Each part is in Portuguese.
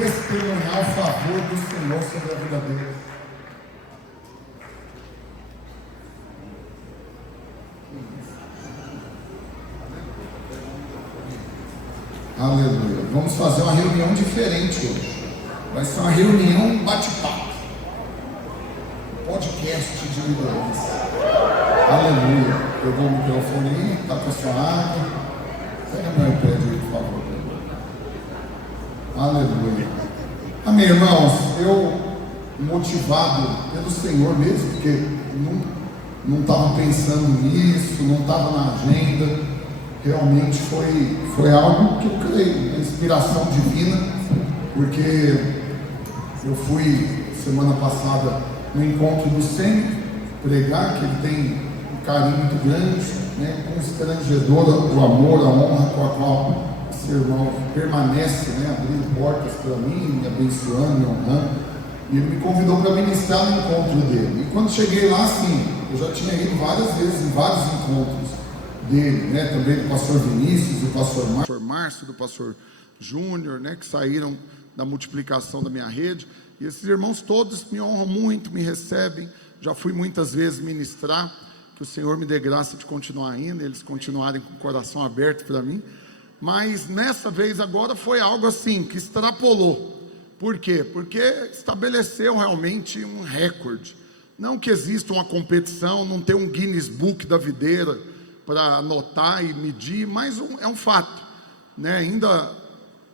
testemunhar o favor do Senhor sobre a vida deles. Aleluia. Vamos fazer uma reunião diferente hoje. Vai ser uma reunião bate-papo. Podcast de liderança. Aleluia. Pegou o microfone aí, está com a sua água. Pega meu iPad aí, por favor. Aleluia. Amém, irmãos. Eu, motivado pelo Senhor mesmo, porque não estava pensando nisso, não estava na agenda. Realmente foi algo que eu creio, uma inspiração divina, porque eu fui semana passada no encontro do SEM pregar, que ele tem um carinho muito grande, né, constrangedor o amor, a honra com a qual esse irmão permanece, né, abrindo portas para mim, me abençoando, me honrando, e ele me convidou para ministrar no encontro dele. E quando cheguei lá, sim, eu já tinha ido várias vezes em vários encontros dele, né, também do pastor Vinícius, do pastor Márcio, do pastor Júnior, né, que saíram da multiplicação da minha rede, e esses irmãos todos me honram muito, me recebem, já fui muitas vezes ministrar, que o Senhor me dê graça de continuar indo, eles continuarem com o coração aberto para mim, mas nessa vez agora foi algo assim, que extrapolou. Por quê? Porque estabeleceu realmente um recorde, não que exista uma competição, não tem um Guinness Book da videira, para anotar e medir, mas é um fato, né? Ainda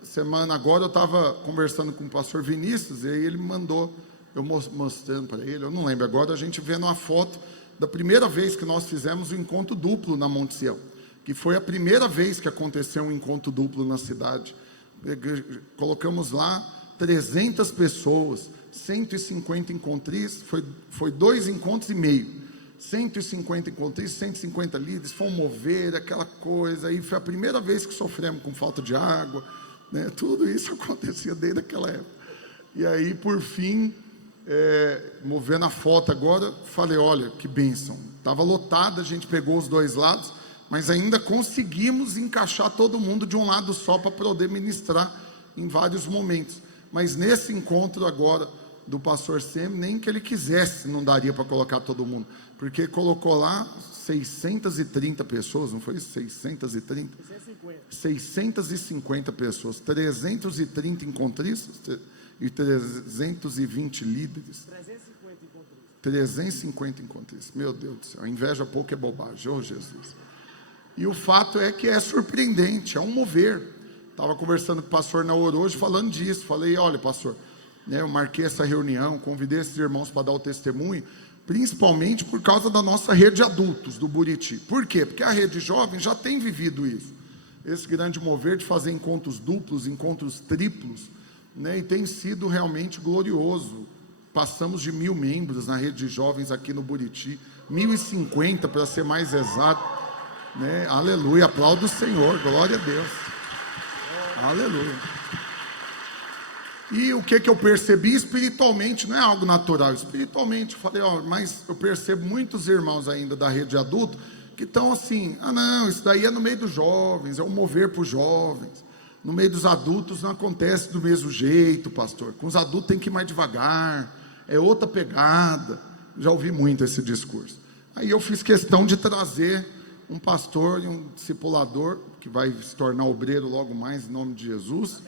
semana agora eu estava conversando com o pastor Vinícius, e aí ele me mandou, eu mostrando para ele, eu não lembro agora, a gente vendo uma foto da primeira vez que nós fizemos o encontro duplo na Monte Sião, que foi a primeira vez que aconteceu um encontro duplo na cidade. Colocamos lá 300 pessoas, 150 encontris, foi 2 encontros e meio, 150 encontros, 150 líderes, fomos mover, aquela coisa, aí foi a primeira vez que sofremos com falta de água, né? Tudo isso acontecia desde aquela época. E aí, por fim, movendo a foto agora, falei, olha, que bênção, estava lotada, a gente pegou os 2 lados, mas ainda conseguimos encaixar todo mundo de um lado só para poder ministrar em vários momentos. Mas nesse encontro agora do pastor Sem, nem que ele quisesse, não daria para colocar todo mundo, porque colocou lá 630 pessoas, não foi isso? 630? 650 pessoas, 330 encontristas e 320 líderes. 350 encontristas, meu Deus do céu, a inveja pouco é bobagem, oh Jesus. E o fato é que é surpreendente, é um mover. Estava conversando com o pastor Naor hoje, falando disso, falei, olha pastor, né, eu marquei essa reunião, convidei esses irmãos para dar o testemunho, principalmente por causa da nossa rede de adultos do Buriti. Por quê? Porque a rede jovem já tem vivido isso, esse grande mover de fazer encontros duplos, encontros triplos, né, e tem sido realmente glorioso. Passamos de 1000 membros na rede de jovens aqui no Buriti, 1050 para ser mais exato, né? Aleluia, aplaudo o Senhor, glória a Deus, aleluia. E o que eu percebi espiritualmente, não é algo natural, espiritualmente, eu falei, mas eu percebo muitos irmãos ainda da rede de adulto, que estão assim, não, isso daí é no meio dos jovens, é um mover para os jovens, no meio dos adultos não acontece do mesmo jeito, pastor, com os adultos tem que ir mais devagar, é outra pegada, já ouvi muito esse discurso. Aí eu fiz questão de trazer um pastor e um discipulador, que vai se tornar obreiro logo mais, em nome de Jesus,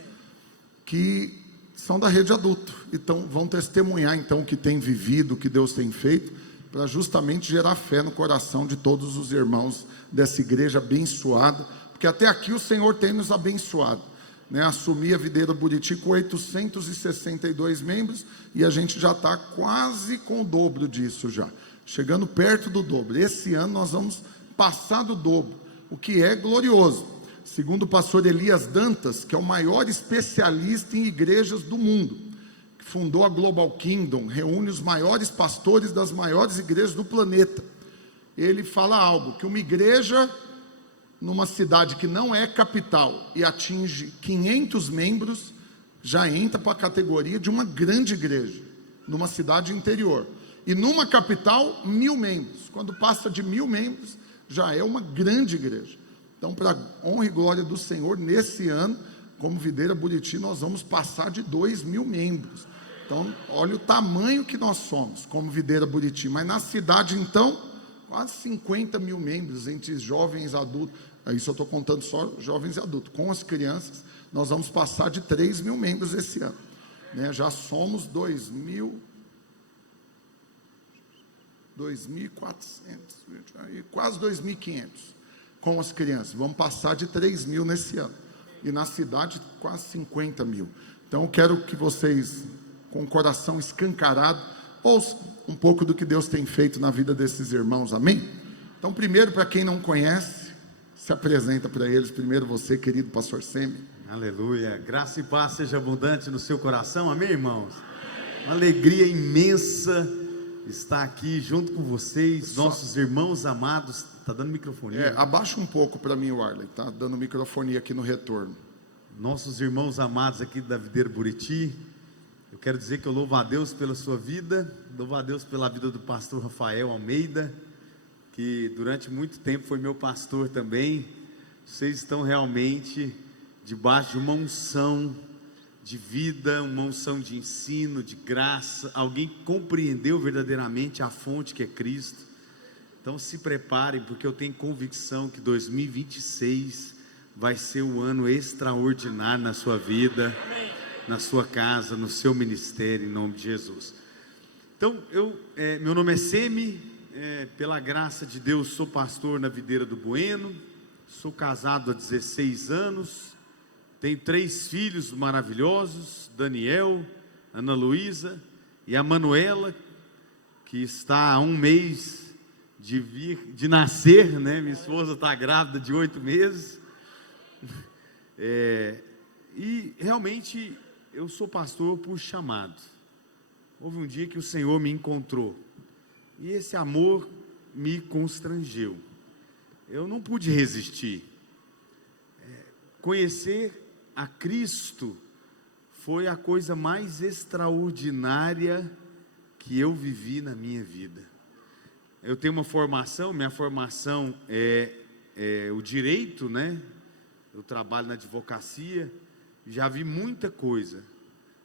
que são da rede adulto, então vão testemunhar então o que tem vivido, o que Deus tem feito, para justamente gerar fé no coração de todos os irmãos dessa igreja abençoada, porque até aqui o Senhor tem nos abençoado, né? Assumi a Videira Buriti com 862 membros, e a gente já está quase com o dobro disso já, chegando perto do dobro. Esse ano nós vamos passar do dobro, o que é glorioso. Segundo o pastor Elias Dantas, que é o maior especialista em igrejas do mundo, que fundou a Global Kingdom, reúne os maiores pastores das maiores igrejas do planeta. Ele fala algo, que uma igreja numa cidade que não é capital e atinge 500 membros, já entra para a categoria de uma grande igreja, numa cidade interior. E numa capital, 1000 membros. Quando passa de 1000 membros, já é uma grande igreja. Então, para a honra e glória do Senhor, nesse ano, como Videira Buriti, nós vamos passar de 2.000 membros. Então, olha o tamanho que nós somos, como Videira Buriti. Mas na cidade, então, quase 50.000 membros, entre jovens e adultos. Isso eu estou contando só jovens e adultos. Com as crianças, nós vamos passar de 3.000 membros esse ano. Né? Já somos 2.400, quase 2.500 com as crianças. Vamos passar de 3.000 nesse ano. E na cidade, quase 50.000. Então, quero que vocês, com o coração escancarado, ouçam um pouco do que Deus tem feito na vida desses irmãos, amém? Então, primeiro, para quem não conhece, se apresenta para eles. Primeiro você, querido pastor Semi. Aleluia, graça e paz seja abundante no seu coração, amém, irmãos? Uma alegria imensa estar aqui junto com vocês, nossos irmãos amados. Está dando microfonia? Abaixa um pouco para mim, Warley, tá dando microfonia aqui no retorno. Nossos irmãos amados aqui da Videira Buriti, eu quero dizer que eu louvo a Deus pela sua vida, louvo a Deus pela vida do pastor Rafael Almeida, que durante muito tempo foi meu pastor também. Vocês estão realmente debaixo de uma unção de vida, uma unção de ensino, de graça. Alguém compreendeu verdadeiramente a fonte que é Cristo. Então se preparem, porque eu tenho convicção que 2026 vai ser um ano extraordinário na sua vida, na sua casa, no seu ministério, em nome de Jesus. Então, meu nome é Semi, pela graça de Deus sou pastor na Videira do Bueno, sou casado há 16 anos, tenho 3 filhos maravilhosos, Daniel, Ana Luísa e a Manuela, que está há 1 mês de nascer, né? Minha esposa está grávida de 8 meses, e realmente eu sou pastor por chamado. Houve um dia que o Senhor me encontrou, e esse amor me constrangeu, eu não pude resistir. Conhecer a Cristo foi a coisa mais extraordinária que eu vivi na minha vida. Eu tenho uma formação, minha formação é o direito, né? Eu trabalho na advocacia, já vi muita coisa,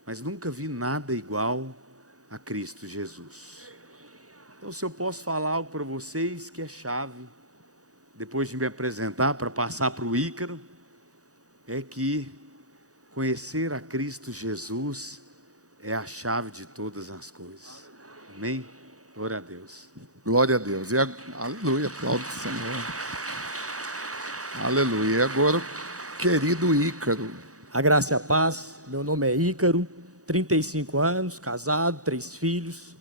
mas nunca vi nada igual a Cristo Jesus. Então, se eu posso falar algo para vocês que é chave, depois de me apresentar, para passar para o Ícaro, é que conhecer a Cristo Jesus é a chave de todas as coisas. Amém? Glória a Deus. Glória a Deus. Aleluia, aplaude o Senhor. Aleluia. E agora, querido Ícaro. A graça e a paz. Meu nome é Ícaro, 35 anos, casado, 3 filhos,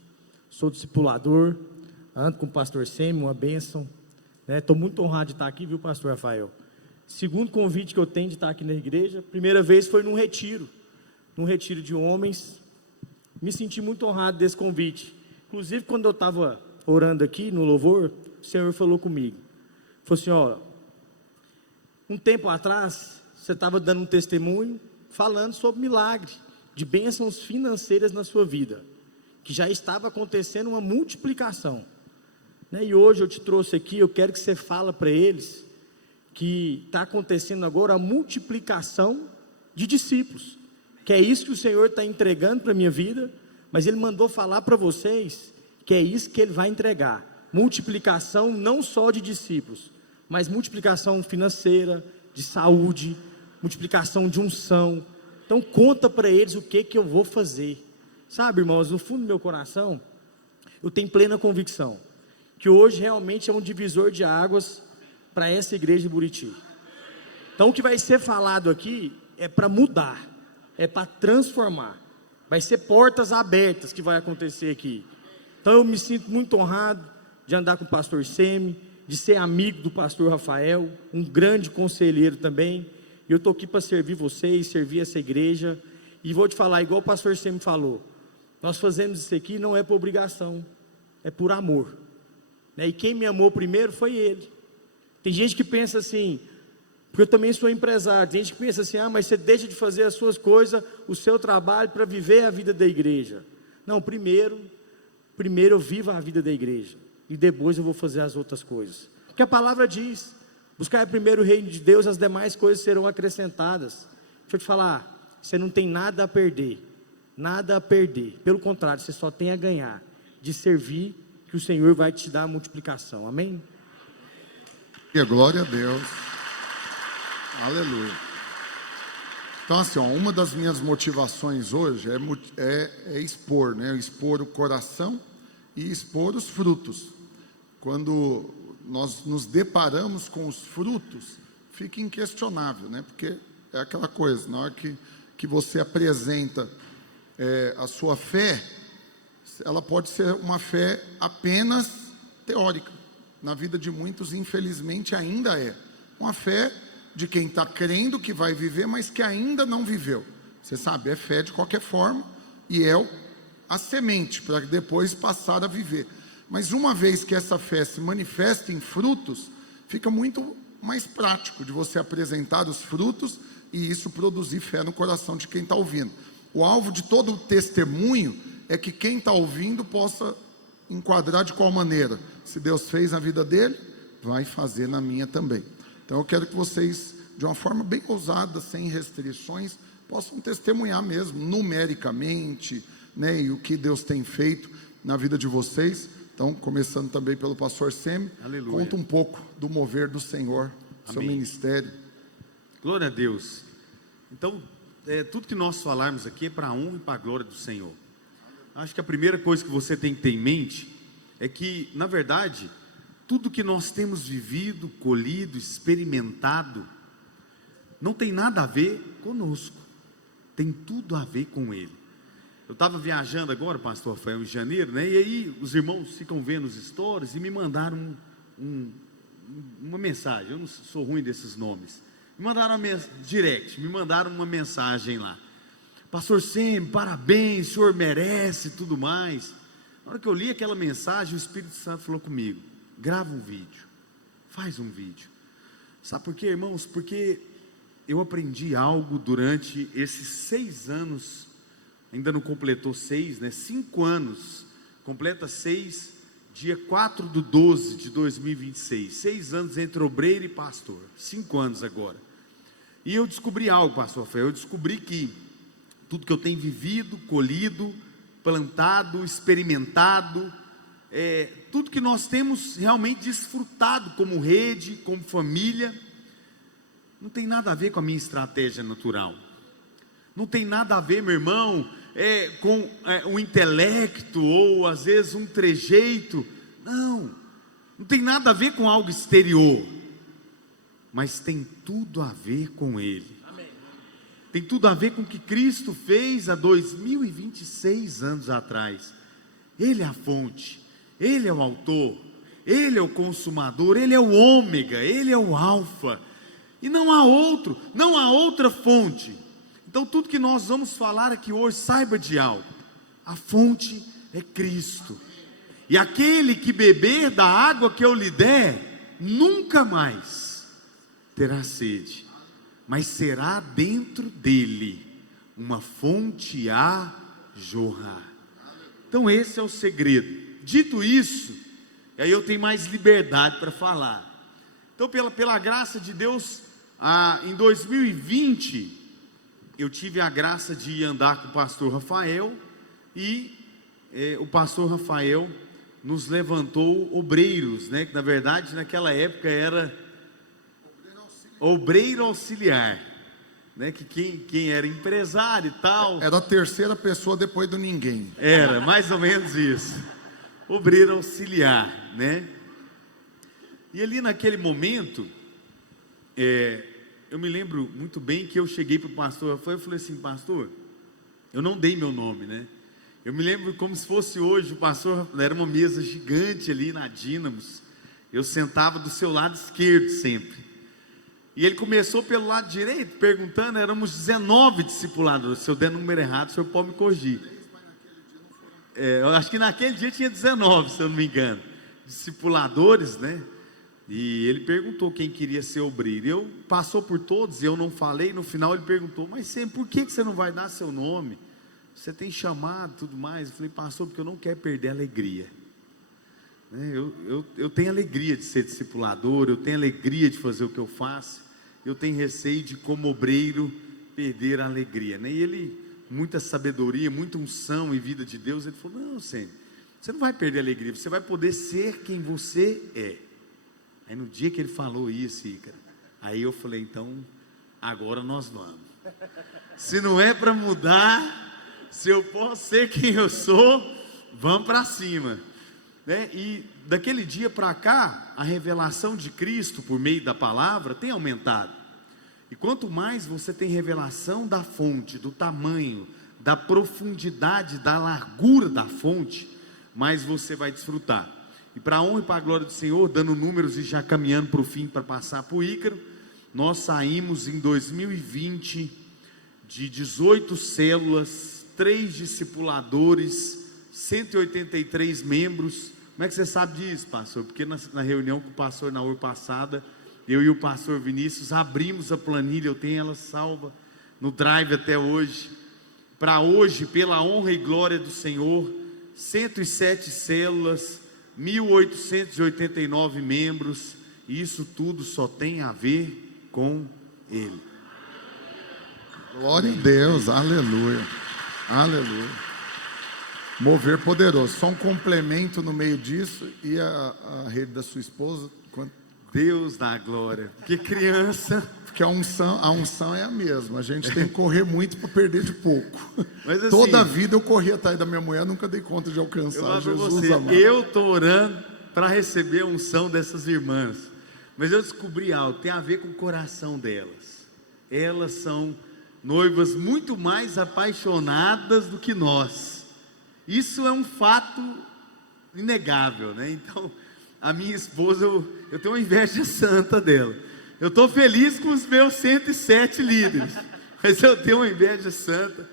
sou discipulador, ando com o pastor Semi, uma bênção. Estou muito honrado de estar aqui, viu, pastor Rafael? Segundo convite que eu tenho de estar aqui na igreja, primeira vez foi num retiro de homens. Me senti muito honrado desse convite. Inclusive, quando eu estava orando aqui no louvor, o Senhor falou comigo. Falou assim, um tempo atrás, você estava dando um testemunho, falando sobre milagre, de bênçãos financeiras na sua vida, que já estava acontecendo uma multiplicação. E hoje eu te trouxe aqui, eu quero que você fale para eles, que está acontecendo agora a multiplicação de discípulos, que é isso que o Senhor está entregando para a minha vida, mas Ele mandou falar para vocês, que é isso que Ele vai entregar, multiplicação não só de discípulos, mas multiplicação financeira, de saúde, multiplicação de unção. Então conta para eles o que eu vou fazer, sabe, irmãos, no fundo do meu coração, eu tenho plena convicção, que hoje realmente é um divisor de águas, para essa igreja de Buriti. Então o que vai ser falado aqui, é para mudar, é para transformar, vai ser portas abertas que vai acontecer aqui. Então eu me sinto muito honrado, de andar com o pastor Semi, de ser amigo do pastor Rafael, um grande conselheiro também, e eu estou aqui para servir vocês, servir essa igreja, e vou te falar, igual o pastor Semi falou, nós fazemos isso aqui não é por obrigação, é por amor, e quem me amou primeiro foi ele. Tem gente que pensa assim, porque eu também sou empresário, tem gente que pensa assim, mas você deixa de fazer as suas coisas, o seu trabalho para viver a vida da igreja. Não, primeiro eu vivo a vida da igreja, e depois eu vou fazer as outras coisas, porque a palavra diz, buscar primeiro o reino de Deus, as demais coisas serão acrescentadas. deixa eu te falar, você não tem nada a perder. Nada a perder. Pelo contrário, você só tem a ganhar de servir, que o Senhor vai te dar a multiplicação. Amém? E glória a Deus. Aleluia. Então assim, ó, uma das minhas motivações hoje é expor, né? Expor o coração e expor os frutos. Quando nós nos deparamos com os frutos, fica inquestionável, né? Porque é aquela coisa, na hora que você apresenta a sua fé, ela pode ser uma fé apenas teórica. Na vida de muitos, infelizmente, ainda é uma fé de quem está crendo que vai viver, mas que ainda não viveu. Você sabe, é fé de qualquer forma, e é a semente para depois passar a viver. Mas uma vez que essa fé se manifesta em frutos, fica muito mais prático de você apresentar os frutos e isso produzir fé no coração de quem está ouvindo. O alvo de todo o testemunho é que quem está ouvindo possa enquadrar de qual maneira. Se Deus fez na vida dele, vai fazer na minha também. Então eu quero que vocês, de uma forma bem ousada, sem restrições, possam testemunhar mesmo, numericamente, né, e o que Deus tem feito na vida de vocês. Então, começando também pelo pastor Semi, aleluia, conta um pouco do mover do Senhor, seu ministério. Glória a Deus. Então, tudo que nós falarmos aqui é para a honra e para a glória do Senhor. Acho que a primeira coisa que você tem que ter em mente é que, na verdade, tudo que nós temos vivido, colhido, experimentado, não tem nada a ver conosco, tem tudo a ver com Ele. Eu estava viajando agora, pastor Rafael, em janeiro, né? E aí os irmãos ficam vendo os stories e me mandaram uma mensagem. Eu não sou ruim desses nomes. Me mandaram direct, me mandaram uma mensagem lá. Pastor Sem, parabéns, o senhor merece, tudo mais. Na hora que eu li aquela mensagem, o Espírito Santo falou comigo: grava um vídeo, faz um vídeo. Sabe por quê, irmãos? Porque eu aprendi algo durante esses 6 anos, ainda não completou 6, né? 5 anos, completa 6, dia 4/12/2026, 6 anos entre obreiro e pastor, 5 anos agora. E eu descobri algo, pastor Rafael, eu descobri que tudo que eu tenho vivido, colhido, plantado, experimentado, tudo que nós temos realmente desfrutado como rede, como família, não tem nada a ver com a minha estratégia natural, não tem nada a ver, meu irmão, com um intelecto, ou às vezes um trejeito, não tem nada a ver com algo exterior, mas tem tudo a ver com Ele. Tem tudo a ver com o que Cristo fez há 2026 anos atrás. Ele é a fonte, Ele é o autor, Ele é o consumador, Ele é o ômega, Ele é o alfa, e não há outro, não há outra fonte. Então tudo que nós vamos falar aqui hoje, saiba de algo: a fonte é Cristo, e aquele que beber da água que eu lhe der, nunca mais terá sede, mas será dentro dele uma fonte a jorrar. Então esse é o segredo. Dito isso, aí eu tenho mais liberdade para falar. Então pela graça de Deus, em 2020, eu tive a graça de andar com o pastor Rafael, e o pastor Rafael nos levantou obreiros, né? Que na verdade naquela época era obreiro auxiliar, né? Que quem era empresário e tal, era a terceira pessoa depois do ninguém. Era mais ou menos isso, obreiro auxiliar, né? E ali naquele momento, eu me lembro muito bem que eu cheguei para o pastor Rafael e falei assim: pastor, eu não dei meu nome, né? Eu me lembro como se fosse hoje. O pastor, era uma mesa gigante ali na Dínamos, eu sentava do seu lado esquerdo sempre. E ele começou pelo lado direito, perguntando, éramos 19 discipuladores. Se eu der número errado, o senhor pode me corrigir. Eu acho que naquele dia tinha 19, se eu não me engano, discipuladores, né? E ele perguntou quem queria ser obreiro. Passou por todos e eu não falei. No final ele perguntou: mas sempre, por que você não vai dar seu nome? Você tem chamado, tudo mais. Eu falei: pastor, porque eu não quero perder a alegria. Eu tenho alegria de ser discipulador, eu tenho alegria de fazer o que eu faço. Eu tenho receio de, como obreiro, perder a alegria, né? E ele, muita sabedoria, muita unção e vida de Deus, ele falou: não, Senhor, você não vai perder a alegria, você vai poder ser quem você é. Aí no dia que ele falou isso, Ícaro, aí eu falei: então, agora nós vamos. Se não é para mudar, se eu posso ser quem eu sou, vamos para cima, né? E daquele dia para cá, a revelação de Cristo por meio da palavra tem aumentado. E quanto mais você tem revelação da fonte, do tamanho, da profundidade, da largura da fonte, mais você vai desfrutar. E para a honra e para a glória do Senhor, dando números e já caminhando para o fim, para passar para o Ícaro, nós saímos em 2020 de 18 células, 3 discipuladores, 183 membros. Como é que você sabe disso, pastor? Porque na reunião com o pastor na hora passada, eu e o pastor Vinícius abrimos a planilha, eu tenho ela salva no drive até hoje. Para hoje, pela honra e glória do Senhor, 107 células, 1.889 membros, e isso tudo só tem a ver com Ele. Glória a Deus, aleluia, aleluia. Mover poderoso, só um complemento no meio disso, e a rede da sua esposa, Deus dá glória, porque criança... Porque a unção é a mesma, a gente tem que correr muito para perder de pouco. Mas assim, toda a vida eu corri atrás da minha mulher, nunca dei conta de alcançar. Eu estou orando para receber a unção dessas irmãs, mas eu descobri algo, tem a ver com o coração delas. Elas são noivas muito mais apaixonadas do que nós. Isso é um fato inegável, né? Então, a minha esposa, eu tenho uma inveja santa dela. Eu estou feliz com os meus 107 líderes, mas eu tenho uma inveja santa.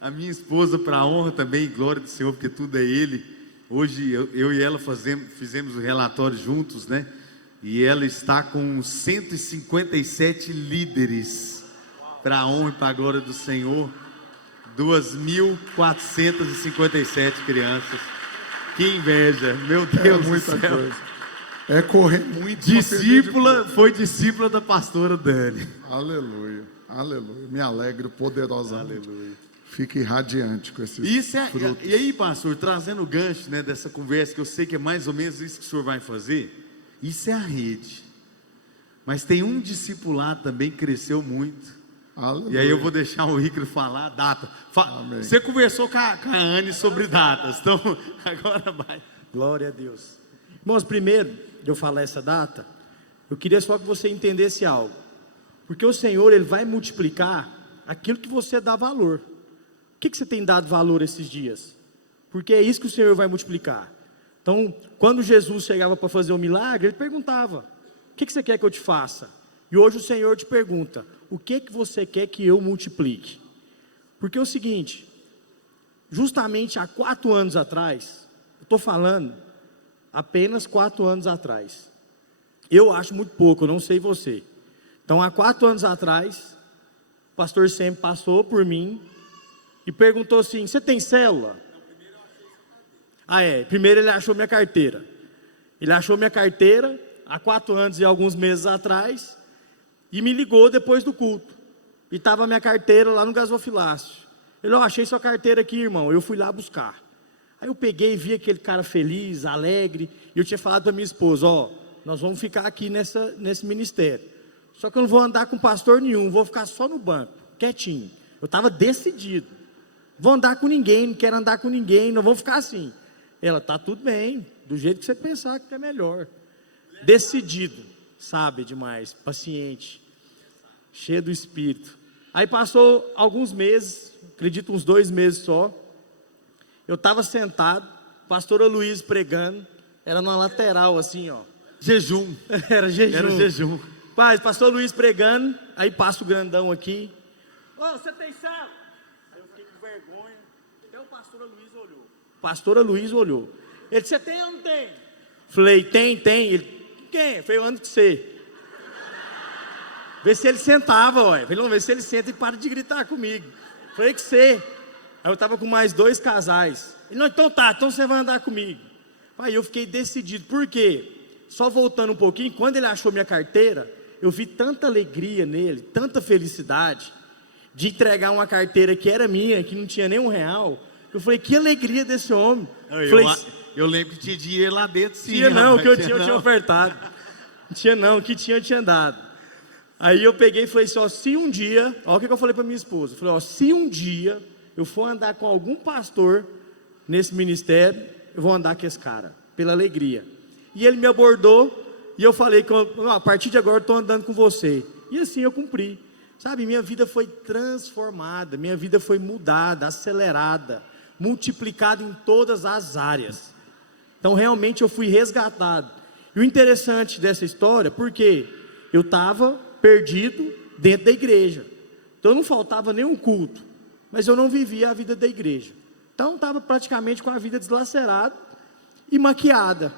A minha esposa, para a honra também e glória do Senhor, porque tudo é Ele. Hoje eu e ela fizemos o relatório juntos, né? E ela está com 157 líderes, para a honra e para a glória do Senhor. 2.457 crianças. Que inveja, meu Deus do céu. Coisa. É correr muito. Foi discípula da pastora Dani. Aleluia, aleluia. Me alegro poderosamente. Aleluia. Fique radiante com esses frutos. E aí, pastor, trazendo o gancho, né, dessa conversa, que eu sei que é mais ou menos isso que o senhor vai fazer. Isso é a rede. Mas tem um discipulado também que cresceu muito. Aleluia. E aí eu vou deixar o Ícaro falar a data. Você conversou com a Anne sobre datas, então agora vai. Glória a Deus. Irmãos, primeiro de eu falar essa data, eu queria só que você entendesse algo. Porque o Senhor, Ele vai multiplicar aquilo que você dá valor. O que você tem dado valor esses dias? Porque é isso que o Senhor vai multiplicar. Então, quando Jesus chegava para fazer um milagre, Ele perguntava: o que você quer que eu te faça? E hoje o Senhor te pergunta: o que você quer que eu multiplique? Porque é o seguinte, justamente há 4 anos atrás, eu estou falando apenas 4 anos atrás, eu acho muito pouco, eu não sei você. Então há 4 anos atrás, o pastor sempre passou por mim e perguntou assim: você tem célula? Primeiro ele achou minha carteira. Ele achou minha carteira há 4 anos e alguns meses atrás e me ligou depois do culto. E estava minha carteira lá no gasofilácio. Ele: achei sua carteira aqui, irmão. Eu fui lá buscar. Aí eu peguei e vi aquele cara feliz, alegre, e eu tinha falado para minha esposa: nós vamos ficar aqui nesse ministério. Só que eu não vou andar com pastor nenhum, vou ficar só no banco, quietinho. Eu estava decidido. Vou andar com ninguém, não quero andar com ninguém, não vou ficar assim. Ela: tá tudo bem, do jeito que você pensar que é melhor. Decidido, sabe demais, paciente, cheio do Espírito. Aí passou alguns meses, acredito uns 2 meses só. Eu estava sentado, pastora Luiz pregando, era numa lateral assim, Jejum. Era jejum. Era jejum. Pastor Luiz pregando, aí passa o grandão aqui: você tem célula? Aí eu fiquei com vergonha, até o pastora Luiz olhou. Pastora Luiz olhou. Ele: você tem ou não tem? Falei: tem. Ele: quem? Falei: eu ando com você. Vê se ele sentava, Falei: não, vê se ele senta e para de gritar comigo. Falei: que você. Aí eu estava com mais 2 casais. Ele: não, então você vai andar comigo. Aí eu fiquei decidido. Por quê? Só voltando um pouquinho, quando ele achou minha carteira, eu vi tanta alegria nele, tanta felicidade. de entregar uma carteira que era minha, que não tinha nem R$1. Eu falei, que alegria desse homem. Eu lembro que tinha dinheiro lá dentro, sim. Tinha não, que eu tinha ofertado. Não tinha não, o que tinha eu tinha dado. Aí eu peguei e falei assim, ó, se um dia, ó o que eu falei para minha esposa, eu falei, ó, se um dia eu for andar com algum pastor nesse ministério, eu vou andar com esse cara, pela alegria. E ele me abordou, e eu falei, a partir de agora eu estou andando com você. E assim eu cumpri. Sabe, minha vida foi transformada, minha vida foi mudada, acelerada, multiplicada em todas as áreas. Então realmente eu fui resgatado. E o interessante dessa história, porque eu estava perdido dentro da igreja. Então não faltava nenhum culto, mas eu não vivia a vida da igreja. Então estava praticamente com a vida deslacerada e maquiada.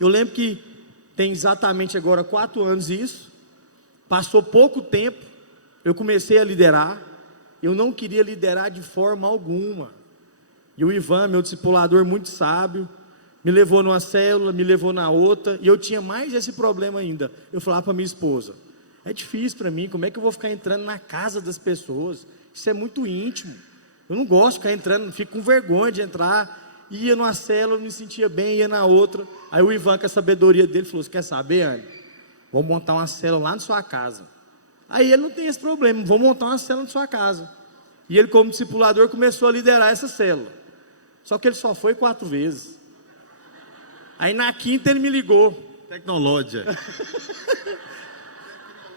Eu lembro que tem exatamente agora 4 anos isso. Passou pouco tempo, eu comecei a liderar. Eu não queria liderar de forma alguma. E o Ivan, meu discipulador muito sábio, me levou numa célula, me levou na outra, e eu tinha mais esse problema ainda. Eu falava para minha esposa, é difícil para mim, como é que eu vou ficar entrando na casa das pessoas? Isso é muito íntimo. Eu não gosto de ficar entrando, fico com vergonha de entrar. Ia numa célula, me sentia bem, ia na outra. Aí o Ivan, com a sabedoria dele, falou, você quer saber, Anny? Vou montar uma célula lá na sua casa. Aí ele não tem esse problema, vou montar uma célula na sua casa. E ele, como discipulador, começou a liderar essa célula. Só que ele só foi 4 vezes. Aí na quinta ele me ligou. Tecnologia.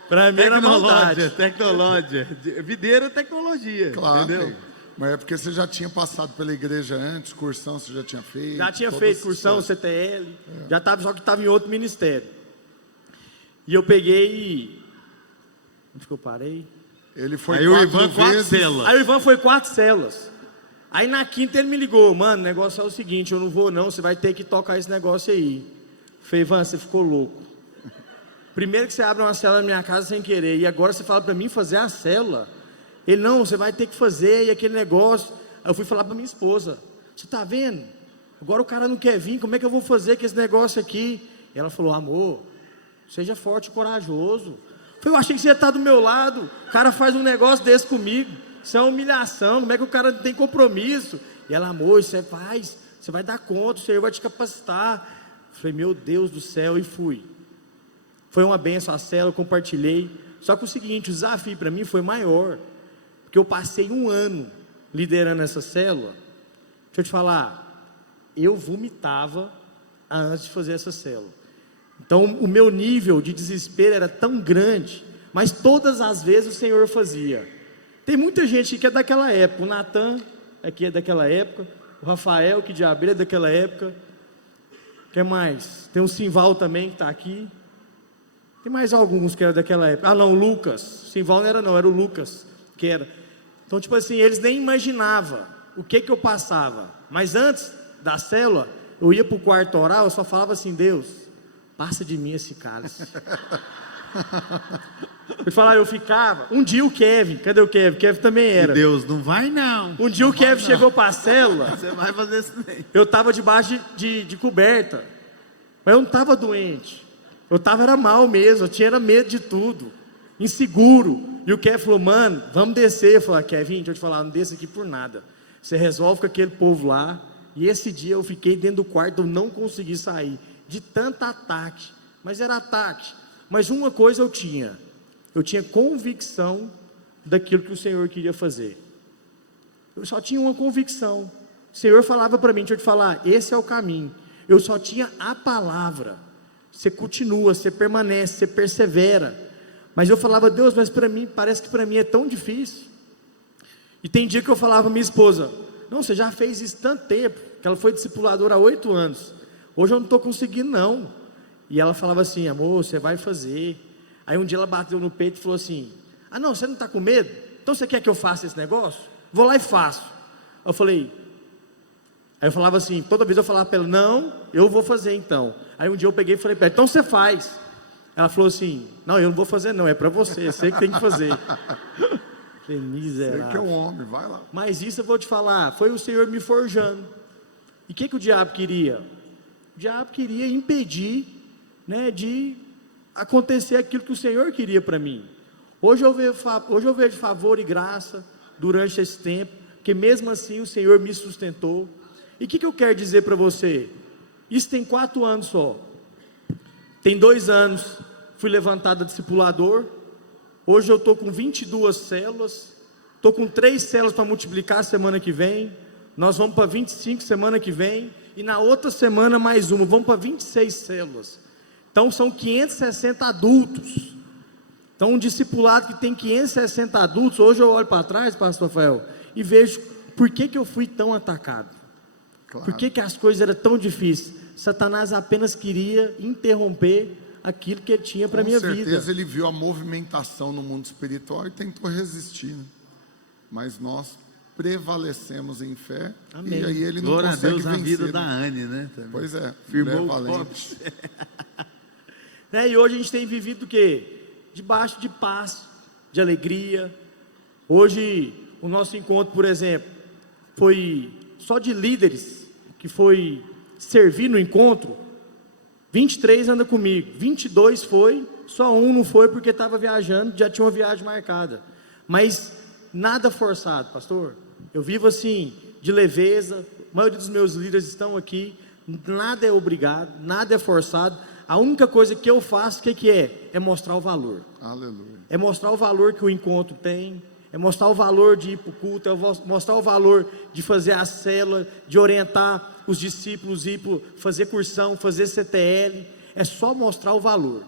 Para mim era maldade. Tecnologia. Videira é tecnologia. Claro. Entendeu? Mas é porque você já tinha passado pela igreja antes, cursão você já tinha feito. Já tinha feito cursão, CTL. Já estava, só que estava em outro ministério. E eu peguei e... Onde que eu parei? Ele foi aí 4 o Ivan, vezes. 4 células. Aí o Ivan foi 4 células. Aí na quinta ele me ligou, mano, o negócio é o seguinte, eu não vou não, você vai ter que tocar esse negócio aí. Eu falei, Ivan, você ficou louco. Primeiro que você abre uma célula na minha casa sem querer, e agora você fala para mim fazer a célula. Ele, não, você vai ter que fazer, e aquele negócio. Aí eu fui falar para minha esposa, você tá vendo? Agora o cara não quer vir, como é que eu vou fazer com esse negócio aqui? E ela falou, amor, seja forte e corajoso. Eu falei, eu achei que você ia estar do meu lado, o cara faz um negócio desse comigo. Isso é uma humilhação, como é que o cara não tem compromisso? E ela, amor, você faz, você vai dar conta, o Senhor vai te capacitar. Eu falei, meu Deus do céu, e fui. Foi uma benção a célula, eu compartilhei. Só que o seguinte, o desafio para mim foi maior, porque eu passei 1 ano liderando essa célula. Deixa eu te falar, eu vomitava antes de fazer essa célula. Então o meu nível de desespero era tão grande, mas todas as vezes o Senhor fazia. Tem muita gente que é daquela época, o Natan aqui é daquela época, o Rafael que de Abelha é daquela época, quem mais? Tem o Simval também que está aqui, tem mais alguns que eram daquela época, não, o Lucas, o Simval não era não, era o Lucas que era. Então tipo assim, eles nem imaginavam o que eu passava, mas antes da célula, eu ia para o quarto orar, eu só falava assim, Deus, passa de mim esse cálice. Eu falava, eu ficava. Um dia o Kevin, cadê o Kevin? O Kevin também era. E Deus, não vai não. Um dia o Kevin chegou para a célula. Você vai fazer isso daí. Eu estava debaixo de coberta, mas eu não estava doente. Eu era mal mesmo, eu tinha medo de tudo, inseguro. E o Kevin falou, mano, vamos descer. Eu falei, Kevin, deixa eu te falar, não desça aqui por nada. Você resolve com aquele povo lá. E esse dia eu fiquei dentro do quarto, eu não consegui sair de tanto ataque. Mas era ataque. Mas uma coisa eu tinha convicção daquilo que o Senhor queria fazer. Eu só tinha uma convicção. O Senhor falava para mim, deixa eu te falar, esse é o caminho. Eu só tinha a palavra. Você continua, você permanece, você persevera. Mas eu falava, Deus, mas para mim, parece que para mim é tão difícil. E tem dia que eu falava para minha esposa, não, você já fez isso tanto tempo, que ela foi discipuladora há 8 anos. Hoje eu não estou conseguindo não. E ela falava assim, amor, você vai fazer. Aí um dia ela bateu no peito e falou assim, não, você não está com medo? Então você quer que eu faça esse negócio? Vou lá e faço. Aí eu falava assim, toda vez eu falava para ela, não, eu vou fazer então. Aí um dia eu peguei e falei para ela, então você faz. Ela falou assim, não, eu não vou fazer não, é para você, você que tem que fazer. Falei, miserável. Você que é um homem, vai lá. Mas isso eu vou te falar, foi o Senhor me forjando. E o que o diabo queria? O diabo queria impedir, de acontecer aquilo que o Senhor queria para mim. Hoje eu vejo favor e graça durante esse tempo, porque mesmo assim o Senhor me sustentou. E o que eu quero dizer para você? Isso tem 4 anos só. Tem 2 anos fui levantado a discipulador. Hoje eu estou com 22 células. Estou com 3 células para multiplicar semana que vem. Nós vamos para 25 semana que vem. E na outra semana mais uma. Vamos para 26 células. Então são 560 adultos. Então um discipulado que tem 560 adultos. Hoje eu olho para trás, pastor Rafael, e vejo por que eu fui tão atacado. Claro. Por que as coisas eram tão difíceis? Satanás apenas queria interromper aquilo que ele tinha para a minha vida. Com certeza ele viu a movimentação no mundo espiritual e tentou resistir, né? Mas nós prevalecemos em fé. Amém. E aí ele não Glória a consegue Deus, a vencer, vida né? da Anne, né? Também. Pois é, Firmou mulher o valente. E hoje a gente tem vivido o quê? Debaixo de paz, de alegria. Hoje o nosso encontro, por exemplo, foi só de líderes, que foi servir no encontro. 23 anda comigo, 22 foi, só um não foi porque estava viajando, já tinha uma viagem marcada. Mas nada forçado, pastor. Eu vivo assim, de leveza. A maioria dos meus líderes estão aqui. Nada é obrigado, nada é forçado. A única coisa que eu faço, o que é? É mostrar o valor. Aleluia. É mostrar o valor que o encontro tem. É mostrar o valor de ir para o culto. É mostrar o valor de fazer a célula, de orientar os discípulos, ir para fazer cursão, fazer CTL. É só mostrar o valor,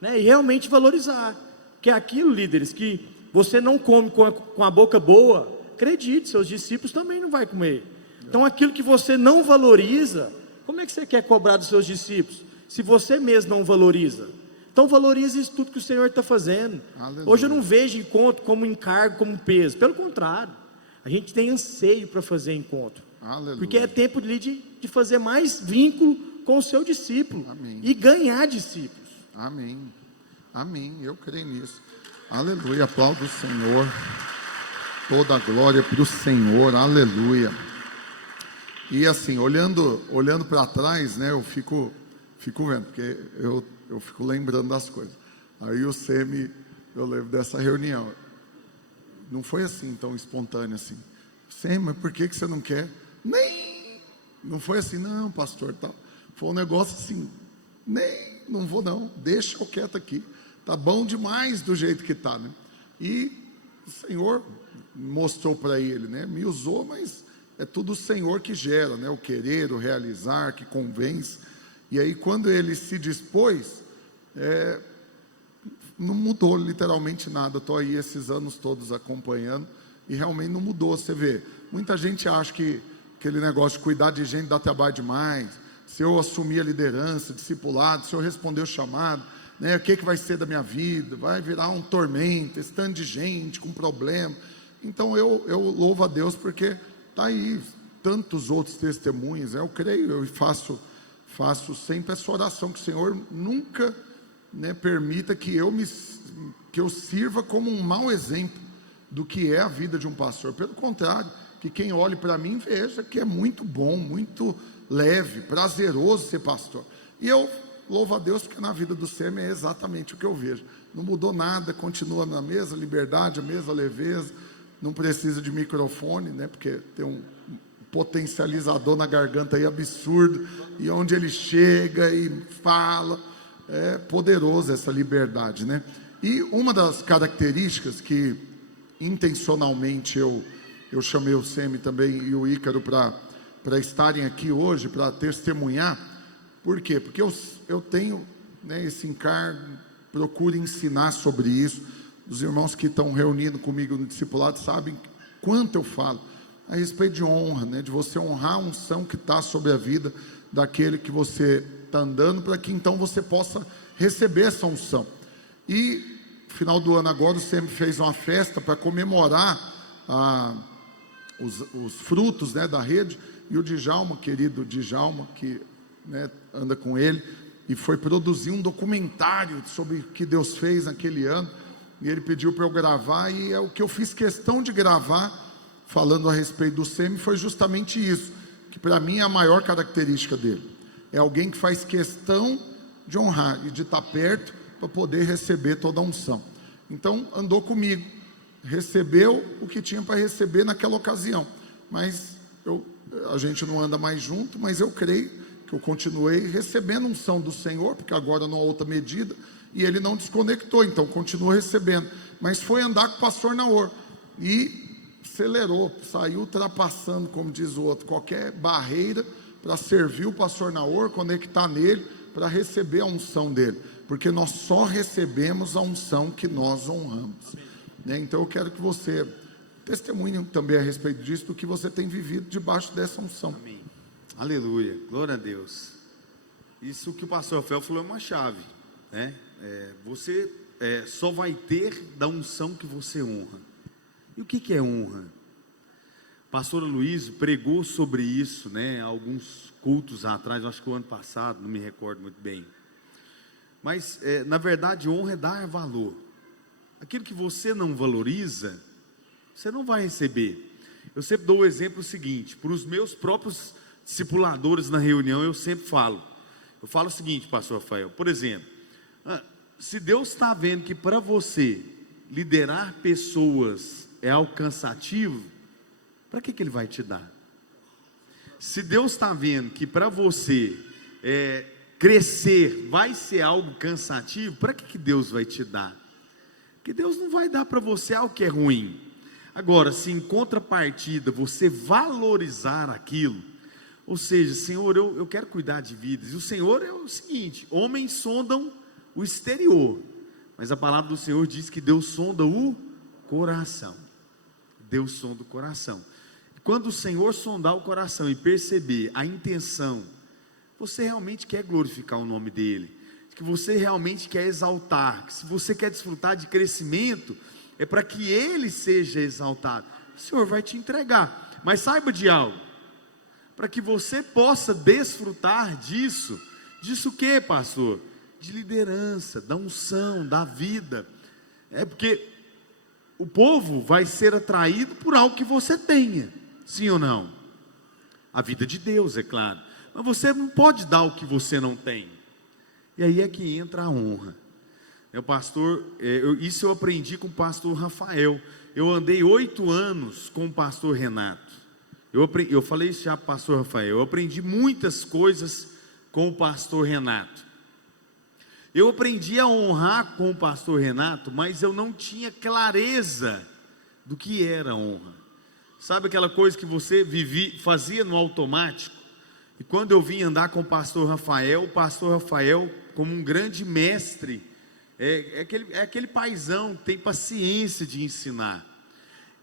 né? E realmente valorizar. Que é aquilo, líderes, que você não come com a boca boa, acredite, seus discípulos também não vão comer. Então aquilo que você não valoriza, como é que você quer cobrar dos seus discípulos, se você mesmo não valoriza? Então valorize isso tudo que o Senhor está fazendo. Aleluia. Hoje eu não vejo encontro como encargo, como peso. Pelo contrário, a gente tem anseio para fazer encontro. Aleluia. Porque é tempo de fazer mais vínculo com o seu discípulo. Amém. E ganhar discípulos. Amém. Amém. Eu creio nisso. Aleluia. Aplaudo o Senhor. Toda a glória para o Senhor. Aleluia. E assim, olhando para trás, né, eu fico vendo, porque eu fico lembrando das coisas. Aí o Semi, eu lembro dessa reunião. Não foi assim tão espontâneo assim. Semi, mas por que você não quer? Não foi assim, não, pastor, tal. Foi um negócio assim, não vou não, deixa eu quieto aqui. Tá bom demais do jeito que tá, né? E o Senhor mostrou para ele, né? Me usou, mas é tudo o Senhor que gera, né? O querer, o realizar, que convence. E aí quando ele se dispôs, não mudou literalmente nada. Estou aí esses anos todos acompanhando e realmente não mudou. Você vê, muita gente acha que aquele negócio de cuidar de gente dá trabalho demais. Se eu assumir a liderança, discipulado, se eu responder o chamado, né, o que vai ser da minha vida? Vai virar um tormento, esse tanto de gente com problema. Então eu louvo a Deus porque está aí tantos outros testemunhos. Eu creio, eu faço sempre essa oração, que o Senhor nunca, né, permita que eu sirva como um mau exemplo do que é a vida de um pastor. Pelo contrário, que quem olhe para mim veja que é muito bom, muito leve, prazeroso ser pastor. E eu louvo a Deus porque na vida do Semi é exatamente o que eu vejo. Não mudou nada, continua na mesma liberdade, a mesma leveza. Não precisa de microfone, né? Porque tem um potencializador na garganta aí absurdo, e onde ele chega e fala, é poderoso essa liberdade, né? E uma das características que intencionalmente eu chamei o Semi também e o Ícaro para estarem aqui hoje, para testemunhar. Por quê? Porque eu tenho, né, esse encargo, procuro ensinar sobre isso. Os irmãos que estão reunindo comigo no discipulado sabem quanto eu falo a respeito de honra, né, de você honrar a unção que está sobre a vida daquele que você está andando, para que então você possa receber essa unção. E no final do ano agora o Semi fez uma festa para comemorar os frutos, né, da rede, e o Djalma, querido Djalma, que, né, anda com ele, e foi produzir um documentário sobre o que Deus fez naquele ano, e ele pediu para eu gravar, e é o que eu fiz questão de gravar, falando a respeito do Semi, foi justamente isso, que para mim é a maior característica dele. É alguém que faz questão de honrar e de estar perto para poder receber toda a unção. Então andou comigo, recebeu o que tinha para receber naquela ocasião, mas a gente não anda mais junto, mas eu creio que eu continuei recebendo unção do Senhor, porque agora não há outra medida, e ele não desconectou, então continua recebendo, mas foi andar com o pastor Naor, e acelerou, saiu ultrapassando, como diz o outro, qualquer barreira, para servir o pastor Naor, conectar nele, para receber a unção dele, porque nós só recebemos a unção que nós honramos, né? Então eu quero que você testemunhe também a respeito disso, do que você tem vivido debaixo dessa unção. Amém. Aleluia, glória a Deus. Isso que o pastor Rafael falou é uma chave, né? Você só vai ter da unção que você honra. E o que é honra? Pastor Luiz pregou sobre isso, né, alguns cultos atrás, acho que o ano passado, não me recordo muito bem. Mas, na verdade, honra é dar valor. Aquilo que você não valoriza, você não vai receber. Eu sempre dou o exemplo seguinte, para os meus próprios discipuladores na reunião, eu sempre falo. Eu falo o seguinte, pastor Rafael, por exemplo, se Deus está vendo que para você liderar pessoas é algo cansativo, para que Ele vai te dar? Se Deus está vendo que para você crescer vai ser algo cansativo, para que Deus vai te dar? Porque Deus não vai dar para você algo que é ruim. Agora, se em contrapartida você valorizar aquilo, ou seja, Senhor, eu quero cuidar de vidas, e o Senhor é o seguinte, homens sondam o exterior, mas a palavra do Senhor diz que Deus sonda o coração. Deus sonda o coração. E quando o Senhor sondar o coração e perceber a intenção, você realmente quer glorificar o nome dEle, que você realmente quer exaltar, que se você quer desfrutar de crescimento, é para que Ele seja exaltado, o Senhor vai te entregar. Mas saiba de algo, para que você possa desfrutar disso o que, pastor? De liderança, da unção, da vida. Porque o povo vai ser atraído por algo que você tenha, sim ou não? A vida de Deus, é claro, mas você não pode dar o que você não tem. E aí é que entra a honra. Isso eu aprendi com o pastor Rafael. Eu andei 8 anos com o pastor Renato. Eu falei isso já para o pastor Rafael. Eu aprendi muitas coisas com o pastor Renato. Eu aprendi a honrar com o pastor Renato, mas eu não tinha clareza do que era honra. Sabe aquela coisa que você fazia no automático? E quando eu vim andar com o pastor Rafael, como um grande mestre, é aquele paizão que tem paciência de ensinar.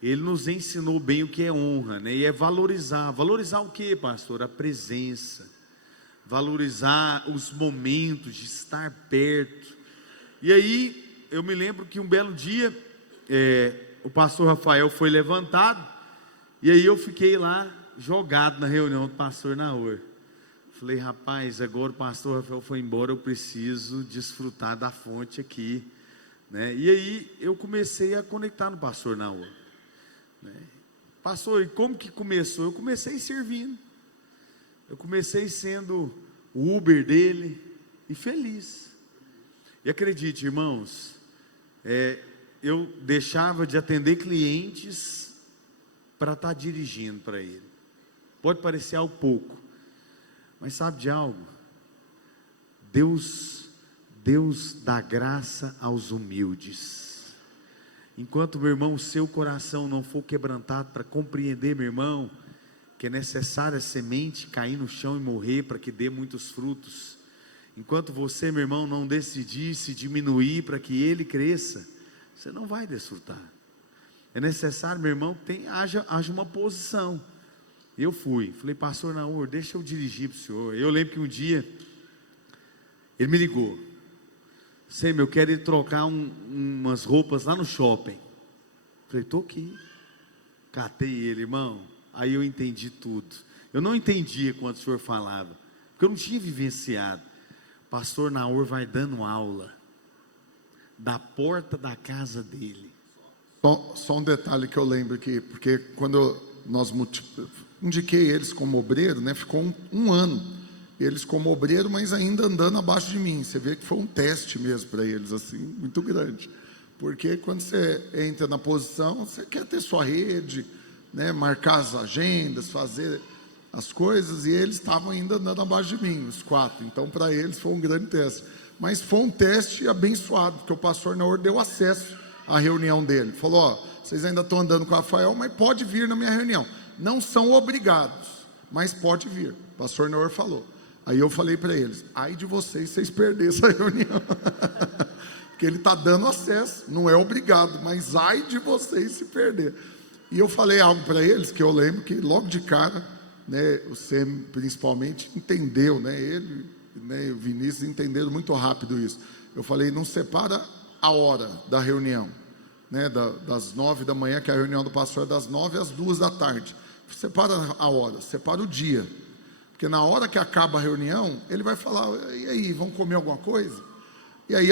Ele nos ensinou bem o que é honra, né? E é valorizar. Valorizar o que, pastor? A presença. Valorizar os momentos de estar perto. E aí, eu me lembro que um belo dia, o pastor Rafael foi levantado, e aí eu fiquei lá, jogado na reunião do pastor Naor. Falei, rapaz, agora o pastor Rafael foi embora, eu preciso desfrutar da fonte aqui, né? E aí, eu comecei a conectar no pastor Naor. Pastor, e como que começou? Eu comecei servindo, eu comecei sendo o Uber dele, e feliz. E acredite, irmãos, eu deixava de atender clientes para estar dirigindo para ele. Pode parecer algo pouco, mas sabe de algo? Deus dá graça aos humildes. Enquanto, meu irmão, o seu coração não for quebrantado para compreender, meu irmão, que é necessário a semente cair no chão e morrer para que dê muitos frutos. Enquanto você, meu irmão, não decidir se diminuir para que ele cresça, você não vai desfrutar. É necessário, meu irmão, que haja uma posição. Eu falei, pastor Naor, deixa eu dirigir para o senhor. Eu lembro que um dia, ele me ligou. Eu quero ir trocar umas roupas lá no shopping. Falei, estou aqui. Catei ele, irmão. Aí eu entendi tudo. Eu não entendia quando o senhor falava, porque eu não tinha vivenciado. Pastor Naor vai dando aula da porta da casa dele. Só um detalhe que eu lembro aqui, porque quando nós indiquei eles como obreiro, né, ficou um ano eles como obreiro, mas ainda andando abaixo de mim. Você vê que foi um teste mesmo para eles, assim, muito grande, Porque quando você entra na posição, você quer ter sua rede, né, marcar as agendas, fazer as coisas, e eles estavam ainda andando abaixo de mim, os 4. Então, para eles foi um grande teste. Mas foi um teste abençoado, porque o pastor Naor deu acesso à reunião dele. Falou: ó, vocês ainda estão andando com o Rafael, mas pode vir na minha reunião. Não são obrigados, mas pode vir. O pastor Naor falou. Aí eu falei para eles: ai de vocês perderem essa reunião. Porque ele está dando acesso, não é obrigado, mas ai de vocês se perder. E eu falei algo para eles, que eu lembro que logo de cara, né, o Sem principalmente entendeu, né, ele, né, o Vinícius entenderam muito rápido isso. Eu falei: não separa a hora da reunião, né, das 9 da manhã, que a reunião do pastor é das 9 às 2 da tarde. Separa a hora, separa o dia. Porque na hora que acaba a reunião, ele vai falar: e aí, vamos comer alguma coisa? E aí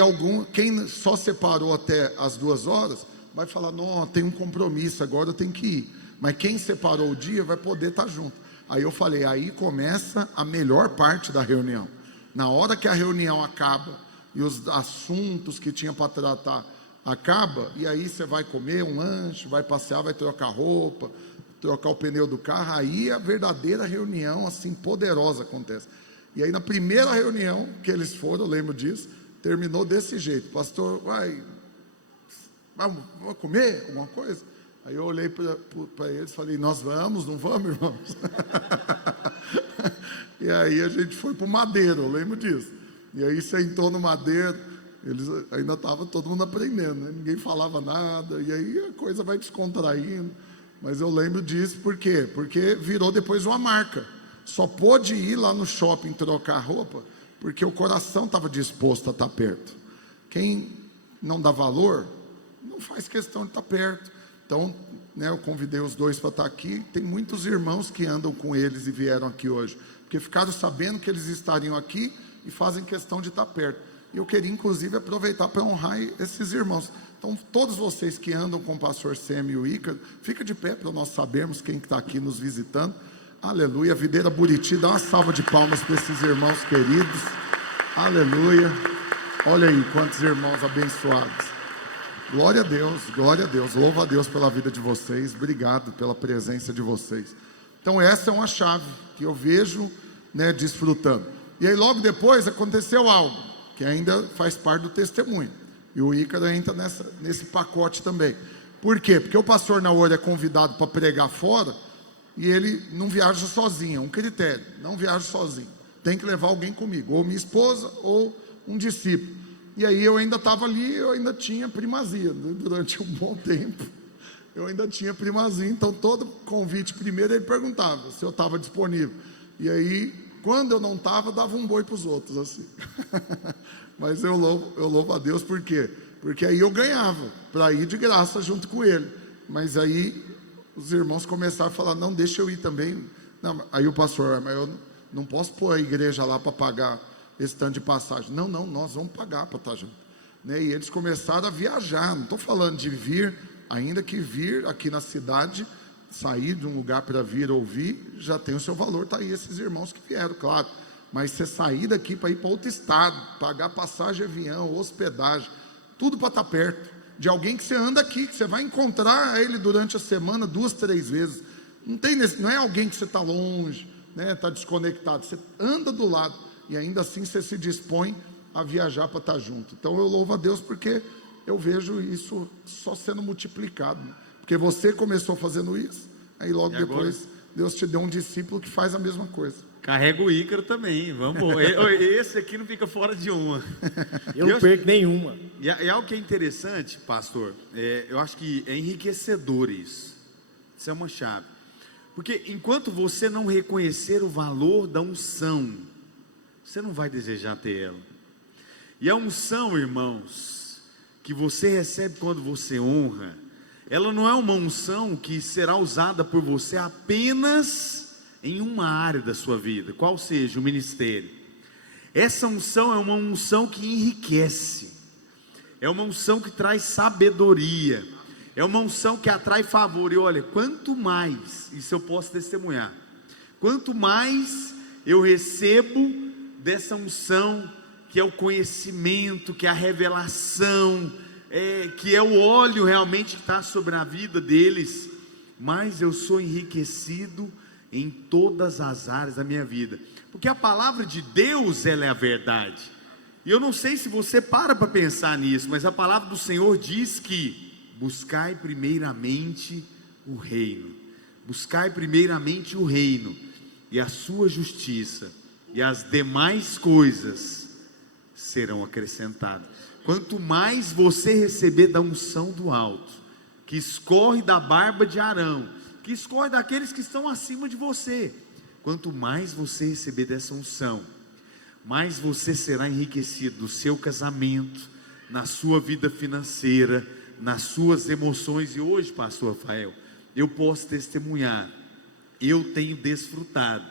quem só separou até as 2 horas, vai falar: não, tem um compromisso, agora eu tenho que ir. Mas quem separou o dia vai poder estar junto. Aí eu falei: aí começa a melhor parte da reunião. Na hora que a reunião acaba e os assuntos que tinha para tratar acaba, e aí você vai comer um lanche, vai passear, vai trocar roupa, trocar o pneu do carro, aí a verdadeira reunião assim poderosa acontece. E aí na primeira reunião que eles foram, eu lembro disso, terminou desse jeito: pastor, vamos comer alguma coisa? Aí eu olhei para eles e falei: nós vamos, não vamos, irmãos? E aí a gente foi para o Madeiro, eu lembro disso. E aí sentou no Madeiro, eles ainda estavam todo mundo aprendendo, né? Ninguém falava nada, e aí a coisa vai descontraindo. Mas eu lembro disso, por quê? Porque virou depois uma marca. Só pôde ir lá no shopping trocar roupa porque o coração estava disposto a estar perto. Quem não dá valor, não faz questão de estar perto. Então, né, eu convidei os 2 para estar aqui. Tem muitos irmãos que andam com eles e vieram aqui hoje, porque ficaram sabendo que eles estariam aqui e fazem questão de estar perto. E eu queria, inclusive, aproveitar para honrar esses irmãos. Então, todos vocês que andam com o pastor Semi e o Ícaro, fica de pé para nós sabermos quem está aqui nos visitando. Aleluia. Videira Buriti, dá uma salva de palmas para esses irmãos queridos. Aleluia. Olha aí quantos irmãos abençoados. Glória a Deus, glória a Deus. Louva a Deus pela vida de vocês. Obrigado pela presença de vocês. Então essa é uma chave que eu vejo, né, desfrutando. E aí logo depois aconteceu algo que ainda faz parte do testemunho. E o Ícaro entra nesse pacote também. Por quê? Porque o pastor Naor é convidado para pregar fora, e ele não viaja sozinho, é um critério: não viaja sozinho, tem que levar alguém comigo, ou minha esposa, ou um discípulo. E aí eu ainda estava ali, eu ainda tinha primazia, durante um bom tempo, eu ainda tinha primazia. Então todo convite primeiro ele perguntava se eu estava disponível, e aí quando eu não estava, dava um boi para os outros, assim. Mas eu louvo a Deus, por quê? Porque aí eu ganhava, para ir de graça junto com ele. Mas aí os irmãos começaram a falar: não, deixa eu ir também. Não, aí o pastor: mas eu não posso pôr a igreja lá para pagar esse tanto de passagem. Não, nós vamos pagar para estar junto, né? E eles começaram a viajar. Não estou falando de vir, ainda que vir aqui na cidade, sair de um lugar para vir ouvir, já tem o seu valor. Está aí esses irmãos que vieram, claro. Mas você sair daqui para ir para outro estado, pagar passagem de avião, hospedagem, tudo para estar perto de alguém que você anda aqui, que você vai encontrar ele durante a semana 2, 3 vezes. Não é alguém que você está longe, né, está desconectado. Você anda do lado e ainda assim você se dispõe a viajar para estar junto. Então eu louvo a Deus, porque eu vejo isso só sendo multiplicado, né? Porque você começou fazendo isso, aí logo depois Deus te deu um discípulo que faz a mesma coisa. Carrega o Ícaro também, vamos. Esse aqui não fica fora de uma. Eu não perco nenhuma. E algo que é interessante, pastor, eu acho que é enriquecedor isso. Isso é uma chave. Porque enquanto você não reconhecer o valor da unção, você não vai desejar ter ela. E a unção, irmãos, que você recebe quando você honra, ela não é uma unção que será usada por você apenas em uma área da sua vida, qual seja o ministério. Essa unção é uma unção que enriquece, é uma unção que traz sabedoria, é uma unção que atrai favor. E olha, quanto mais, isso eu posso testemunhar, quanto mais eu recebo dessa unção, que é o conhecimento, que é a revelação, que é o óleo realmente que está sobre a vida deles, mais eu sou enriquecido em todas as áreas da minha vida, porque a palavra de Deus, ela é a verdade. E eu não sei se você para pensar nisso, mas a palavra do Senhor diz que buscai primeiramente o reino, buscai primeiramente o reino e a sua justiça, e as demais coisas serão acrescentadas. Quanto mais você receber da unção do alto, que escorre da barba de Arão, que escorre daqueles que estão acima de você, quanto mais você receber dessa unção, mais você será enriquecido no seu casamento, na sua vida financeira, nas suas emoções. E hoje, pastor Rafael, eu posso testemunhar, eu tenho desfrutado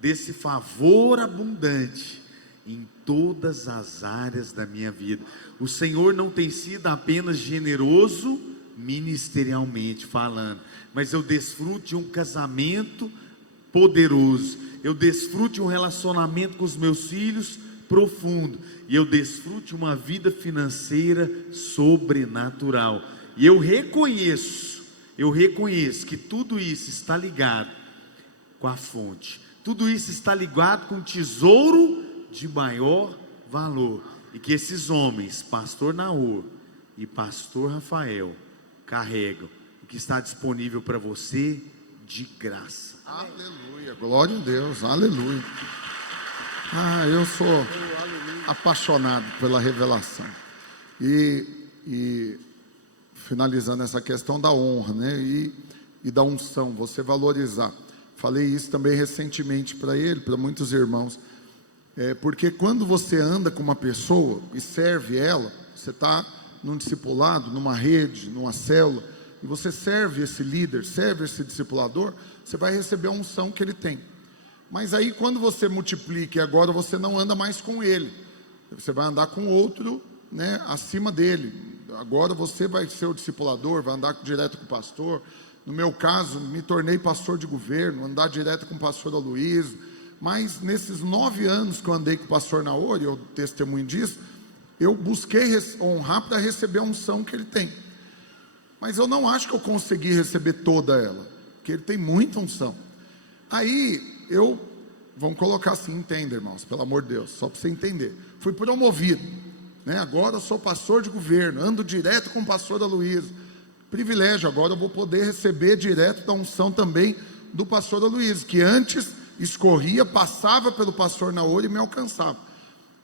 desse favor abundante em todas as áreas da minha vida. O Senhor não tem sido apenas generoso ministerialmente falando, mas eu desfruto de um casamento poderoso, eu desfruto de um relacionamento com os meus filhos profundo, e eu desfruto de uma vida financeira sobrenatural. E eu reconheço que tudo isso está ligado com a fonte, tudo isso está ligado com o tesouro de maior valor, e que esses homens, pastor Naor e pastor Rafael, carregam, e que está disponível para você de graça. Aleluia, glória a Deus, aleluia. Eu sou apaixonado pela revelação. E finalizando essa questão da honra, né? E da unção, você valorizar. Falei isso também recentemente para ele, para muitos irmãos. Porque quando você anda com uma pessoa e serve ela, você está num discipulado, numa rede, numa célula, e você serve esse líder, serve esse discipulador, você vai receber a unção que ele tem. Mas aí quando você multiplica e agora você não anda mais com ele, você vai andar com outro, né, acima dele. Agora você vai ser o discipulador, vai andar direto com o pastor. No meu caso, me tornei pastor de governo, andar direto com o pastor Aloysio. Mas nesses 9 anos que eu andei com o pastor Naor, e eu testemunho disso, eu busquei honrar para receber a unção que ele tem. Mas eu não acho que eu consegui receber toda ela, porque ele tem muita unção. Aí vamos colocar assim, entenda, irmãos, pelo amor de Deus, só para você entender. Fui promovido, né? Agora eu sou pastor de governo, ando direto com o pastor Aloysio. Privilégio, agora eu vou poder receber direto da unção também do pastor Aloysio, que antes escorria, passava pelo pastor Naor e me alcançava.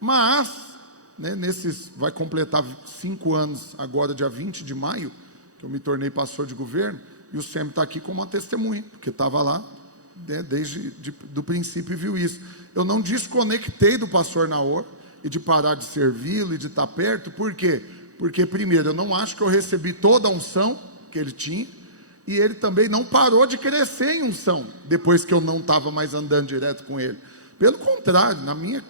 Mas, né, vai completar 5 anos agora, dia 20 de maio, que eu me tornei pastor de governo, e o Sem está aqui como uma testemunha, porque estava lá, né, desde do princípio e viu isso. Eu não desconectei do pastor Naor, e de parar de servi-lo, e de estar perto. Por quê? Porque primeiro, eu não acho que eu recebi toda a unção que ele tinha, e ele também não parou de crescer em unção, depois que eu não estava mais andando direto com ele. Pelo contrário, na minha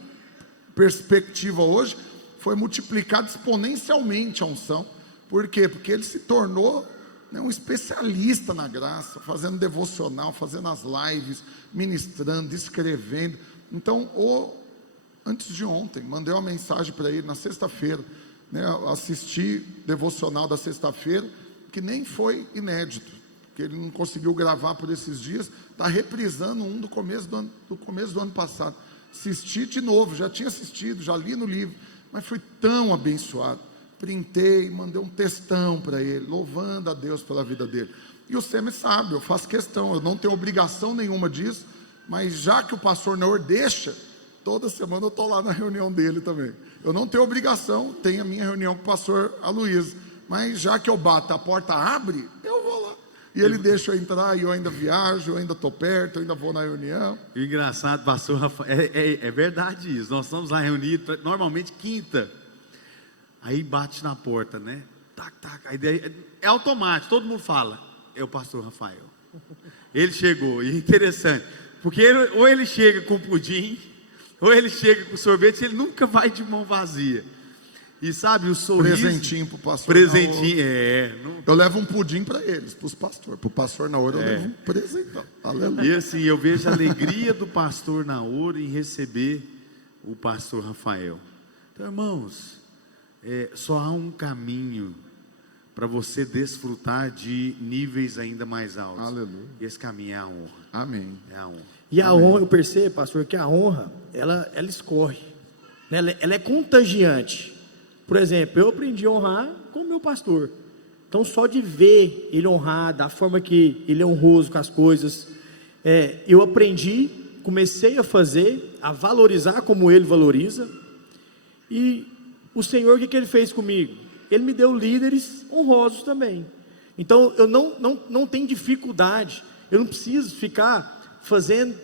perspectiva hoje, foi multiplicado exponencialmente a unção. Por quê? Porque ele se tornou, né, um especialista na graça, fazendo devocional, fazendo as lives, ministrando, escrevendo. Então, antes de ontem, mandei uma mensagem para ele na sexta-feira, né, assisti devocional da sexta-feira, que nem foi inédito, que ele não conseguiu gravar por esses dias, está reprisando um do começo do ano passado. Assisti de novo, já tinha assistido, já li no livro, mas fui tão abençoado. Printei, mandei um textão para ele, louvando a Deus pela vida dele. E o Semi sabe, eu faço questão, eu não tenho obrigação nenhuma disso, mas já que o pastor Naor deixa, toda semana eu estou lá na reunião dele também. Eu não tenho obrigação, tenho a minha reunião com o pastor Aloysio, mas já que eu bato, a porta abre, eu vou lá. E ele deixa eu entrar, e eu ainda viajo, eu ainda estou perto, eu ainda vou na reunião. E o engraçado, pastor Rafael, é verdade isso. Nós estamos lá reunidos, normalmente quinta. Aí bate na porta, né? Tac, tac. Aí é automático, todo mundo fala, é o pastor Rafael. Ele chegou, e é interessante, porque ou ele chega com pudim, ou ele chega com sorvete, ele nunca vai de mão vazia. E sabe, o sorriso... Presentinho para o pastor Presentinho, Naor. Eu levo um pudim para eles, para os pastores. Para o pastor Naor eu levo um presentão. Aleluia. E assim, eu vejo a alegria do pastor Naor em receber o pastor Rafael. Então, irmãos, só há um caminho para você desfrutar de níveis ainda mais altos. Aleluia. E esse caminho é a honra. Amém. É a honra. E a honra, eu percebo, pastor, que a honra, ela escorre, né? Ela é contagiante. Por exemplo, eu aprendi a honrar com o meu pastor. Então, só de ver ele honrar, da forma que ele é honroso com as coisas, eu aprendi, comecei a fazer, a valorizar como ele valoriza. E o Senhor, o que ele fez comigo? Ele me deu líderes honrosos também. Então, eu não tenho dificuldade, eu não preciso ficar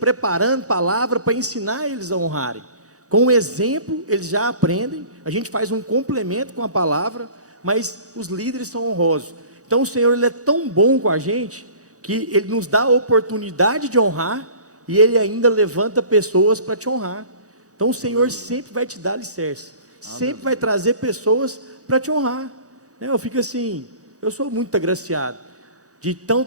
preparando palavra para ensinar eles a honrarem. Com o exemplo, eles já aprendem, a gente faz um complemento com a palavra, mas os líderes são honrosos. Então o Senhor, ele é tão bom com a gente, que Ele nos dá a oportunidade de honrar, e Ele ainda levanta pessoas para te honrar. Então o Senhor sempre vai te dar alicerce, sempre vai trazer pessoas para te honrar. Eu fico assim, eu sou muito agraciado, de tão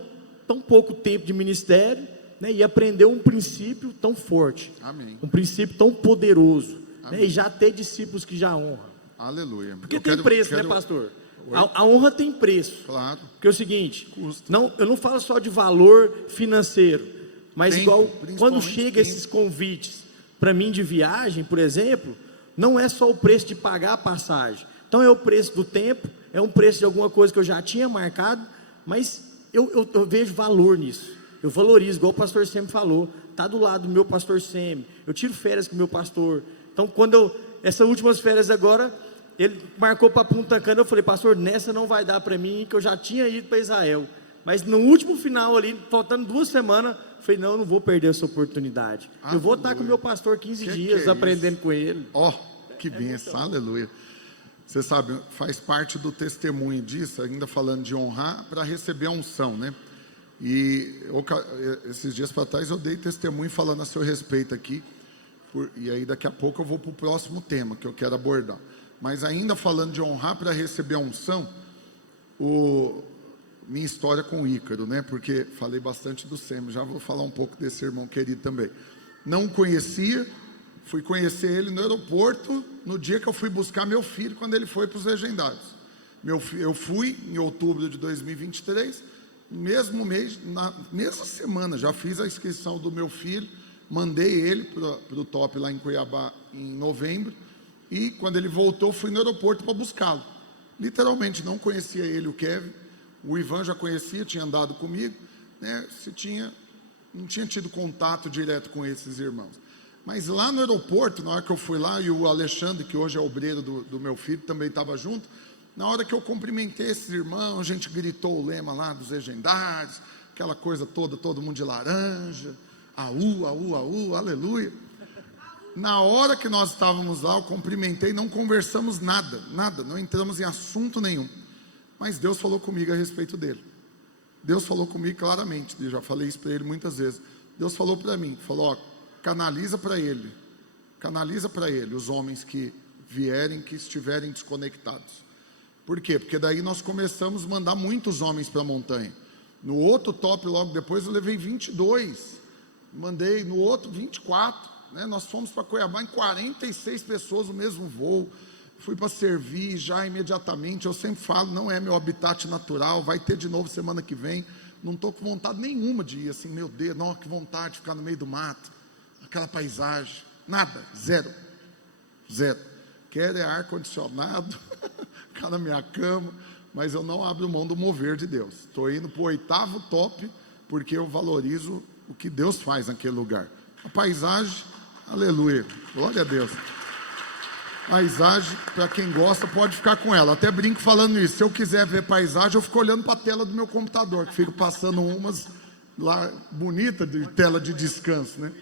pouco tempo de ministério, e aprender um princípio tão forte. Amém. Um princípio tão poderoso, e já ter discípulos que já honram. Aleluia. Porque tem preço, né, pastor? A honra tem preço. Claro. Porque é o seguinte, Custa. eu não falo só de valor financeiro, mas Tempo, igual principalmente quando chega tempo. esses convites para mim de viagem, por exemplo, não é só o preço de pagar a passagem. Então é o preço do tempo, é um preço de alguma coisa que eu já tinha marcado, mas eu vejo valor nisso. Eu valorizo, igual o pastor Semi falou, está do lado do meu pastor Semi, eu tiro férias com o meu pastor. Então essas últimas férias agora, ele marcou para Punta Cana, eu falei, pastor, nessa não vai dar para mim, que eu já tinha ido para Israel. Mas no último final ali, faltando 2 semanas, eu falei, não vou perder essa oportunidade. Eu vou estar com o meu pastor 15 dias, aprendendo com ele. Que bênção, aleluia. Você sabe, faz parte do testemunho disso, ainda falando de honrar, para receber a unção, né? E esses dias para trás eu dei testemunho falando a seu respeito aqui, e aí daqui a pouco eu vou para o próximo tema que eu quero abordar. Mas ainda falando de honrar para receber a unção, minha história com o Ícaro, né? Porque falei bastante do Semi, já vou falar um pouco desse irmão querido também. Não conhecia, fui conhecer ele no aeroporto, no dia que eu fui buscar meu filho, quando ele foi para os Legendários. Eu fui em outubro de 2023, no mesmo mês, na mesma semana, já fiz a inscrição do meu filho, mandei ele para o top lá em Cuiabá em novembro, e quando ele voltou, fui no aeroporto para buscá-lo. Literalmente, não conhecia ele, o Kevin, o Ivan já conhecia, tinha andado comigo, né? Não tinha tido contato direto com esses irmãos. Mas lá no aeroporto, na hora que eu fui lá, e o Alexandre, que hoje é obreiro do meu filho, também estava junto, na hora que eu cumprimentei esses irmãos, a gente gritou o lema lá dos Legendários, aquela coisa toda, todo mundo de laranja, aú, aú, aú, aleluia. Na hora que nós estávamos lá, eu cumprimentei, não conversamos nada, não entramos em assunto nenhum. Mas Deus falou comigo a respeito dele. Deus falou comigo claramente, eu já falei isso para ele muitas vezes. Deus falou para mim, falou, canaliza para ele os homens que vierem, que estiverem desconectados. Por quê? Porque daí nós começamos a mandar muitos homens para a montanha. No outro top, logo depois, eu levei 22. Mandei no outro 24. Né? Nós fomos para Cuiabá em 46 pessoas, o mesmo voo. Fui para servir já imediatamente. Eu sempre falo, não é meu habitat natural. Vai ter de novo semana que vem. Não estou com vontade nenhuma de ir. Assim, meu Deus, não, que vontade de ficar no meio do mato. Aquela paisagem. Nada, zero. Quero é ar-condicionado. Ficar na minha cama, mas eu não abro mão do mover de Deus. Estou indo para o 8º top, porque eu valorizo o que Deus faz naquele lugar. A paisagem, aleluia, glória a Deus. Paisagem, para quem gosta, pode ficar com ela. Até brinco falando isso. Se eu quiser ver paisagem, eu fico olhando para a tela do meu computador, que fico passando umas lá bonitas de tela de descanso, né?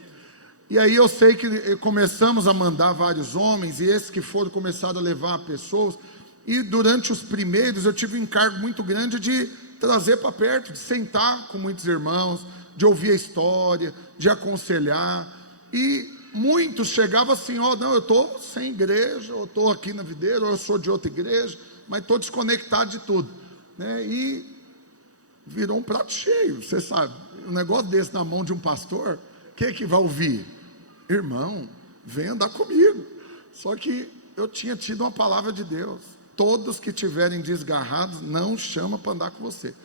E aí eu sei que começamos a mandar vários homens, e esses que foram começaram a levar pessoas. E durante os primeiros eu tive um encargo muito grande de trazer para perto, de sentar com muitos irmãos, de ouvir a história, de aconselhar. E muitos chegavam assim, não, eu estou sem igreja, eu estou aqui na videira, ou eu sou de outra igreja, mas estou desconectado de tudo, né? E virou um prato cheio, você sabe, um negócio desse na mão de um pastor, o que vai ouvir? Irmão, vem andar comigo. Só que eu tinha tido uma palavra de Deus. todos que tiverem desgarrados, não chama para andar com você,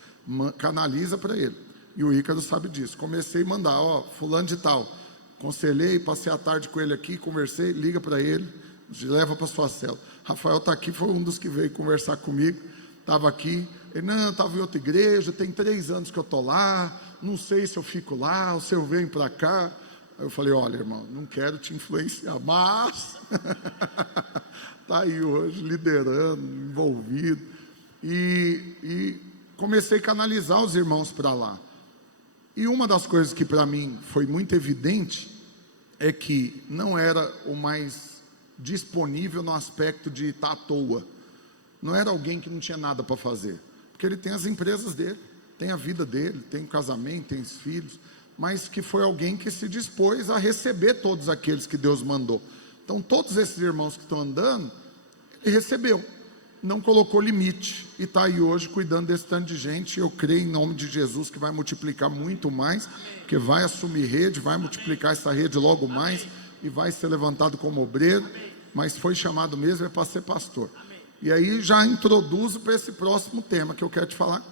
canaliza para ele. E o Ícaro sabe disso. Comecei a mandar, ó, fulano de tal, aconselhei, passei a tarde com ele aqui, conversei, liga para ele, leva para sua célula. Rafael está aqui, foi um dos que veio conversar comigo, estava aqui, ele, não, estava em outra igreja, tem 3 anos que eu estou lá, não sei se eu fico lá, ou se eu venho para cá. Aí eu falei, olha, irmão, não quero te influenciar, mas está aí hoje, liderando, envolvido, e comecei a canalizar os irmãos para lá. E uma das coisas que para mim foi muito evidente é que não era o mais disponível no aspecto de estar à toa. Não era alguém que não tinha nada para fazer, porque ele tem as empresas dele, tem a vida dele, tem o casamento, tem os filhos, mas que foi alguém que se dispôs a receber todos aqueles que Deus mandou. Então todos esses irmãos que estão andando, ele recebeu, não colocou limite, e está aí hoje cuidando desse tanto de gente. Eu creio em nome de Jesus que vai multiplicar muito mais, porque vai assumir rede, vai multiplicar essa rede logo mais, e vai ser levantado como obreiro, mas foi chamado mesmo é para ser pastor. E aí já introduzo para esse próximo tema que eu quero te falar,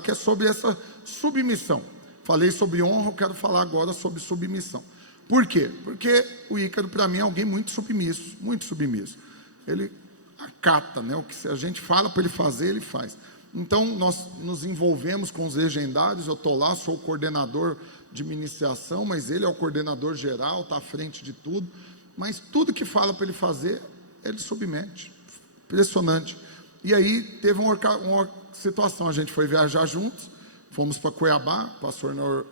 que é sobre essa submissão. Falei sobre honra, eu quero falar agora sobre submissão. Por quê? Porque o Ícaro para mim é alguém muito submisso, muito submisso. Ele acata, né? O que a gente fala para ele fazer, ele faz. Então nós nos envolvemos com os legendários, eu estou lá, sou o coordenador de ministração, mas ele é o coordenador geral, está à frente de tudo, mas tudo que fala para ele fazer, ele submete, impressionante. E aí teve uma situação, a gente foi viajar juntos, fomos para Cuiabá, o pastor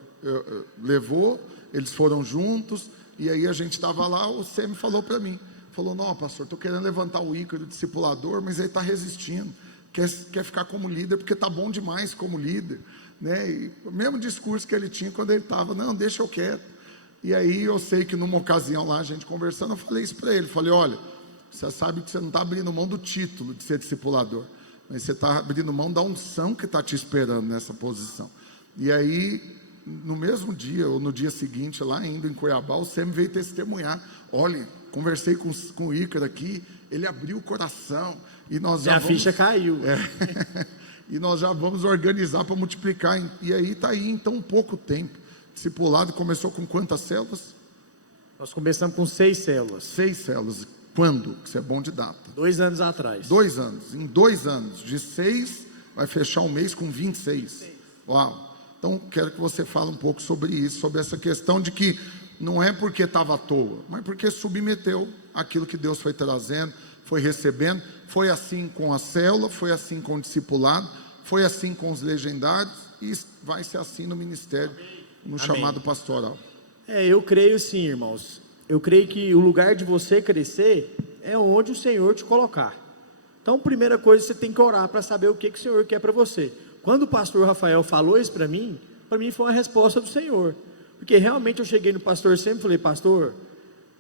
levou, eles foram juntos, e aí a gente estava lá, o Semi falou para mim, falou, não, pastor, estou querendo levantar o Ícaro, discipulador, mas ele está resistindo, quer ficar como líder, porque está bom demais como líder, né? E o mesmo discurso que ele tinha quando ele estava, não, deixa eu quieto. E aí eu sei que numa ocasião lá, a gente conversando, eu falei isso para ele, falei, olha, você sabe que você não está abrindo mão do título de ser discipulador, mas você está abrindo mão da unção que está te esperando nessa posição. E aí, no mesmo dia, ou no dia seguinte, lá indo em Cuiabá, o Semi veio testemunhar, olha, conversei com o Ícaro aqui, ele abriu o coração, e nós já a ficha caiu. E nós já vamos organizar para multiplicar, e aí está aí, então, um pouco tempo. Discipulado começou com quantas células? Nós começamos com 6 células. 6 células. Quando? Isso é bom de data. 2 anos atrás. 2 anos. Em 2 anos, de 6, vai fechar um mês com 26. Uau! Então, quero que você fale um pouco sobre isso, sobre essa questão de que não é porque estava à toa, mas porque submeteu aquilo que Deus foi trazendo, foi recebendo. Foi assim com a célula, foi assim com o discipulado, foi assim com os legendários, e vai ser assim no ministério, no chamado pastoral. Eu creio sim, irmãos. Eu creio que o lugar de você crescer é onde o Senhor te colocar. Então, primeira coisa, você tem que orar para saber o que o Senhor quer para você. Quando o pastor Rafael falou isso para mim foi uma resposta do Senhor. Porque realmente eu cheguei no pastor sempre e falei, pastor,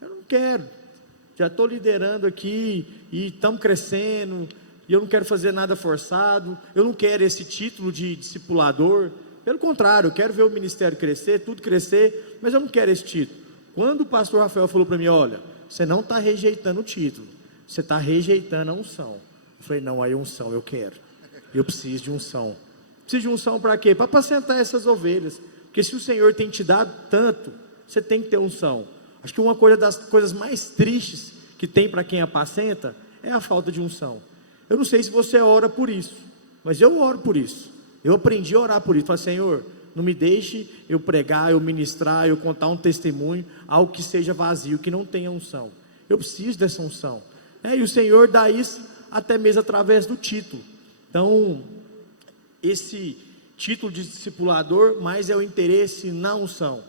eu não quero, já estou liderando aqui e estamos crescendo, e eu não quero fazer nada forçado, eu não quero esse título de discipulador, pelo contrário, eu quero ver o ministério crescer, tudo crescer, mas eu não quero esse título. Quando o pastor Rafael falou para mim, olha, você não está rejeitando o título, você está rejeitando a unção. Eu falei, não, aí unção eu quero, eu preciso de unção. Preciso de unção para quê? Para apacentar essas ovelhas, porque se o Senhor tem te dado tanto, você tem que ter unção. Acho que uma das coisas mais tristes que tem para quem apacenta é a falta de unção. Eu não sei se você ora por isso, mas eu oro por isso. Eu aprendi a orar por isso. Falei, Senhor, não me deixe eu pregar, eu ministrar, eu contar um testemunho, algo que seja vazio, que não tenha unção. Eu preciso dessa unção. E o Senhor dá isso até mesmo através do título. Então, esse título de discipulador, mas é o interesse na unção.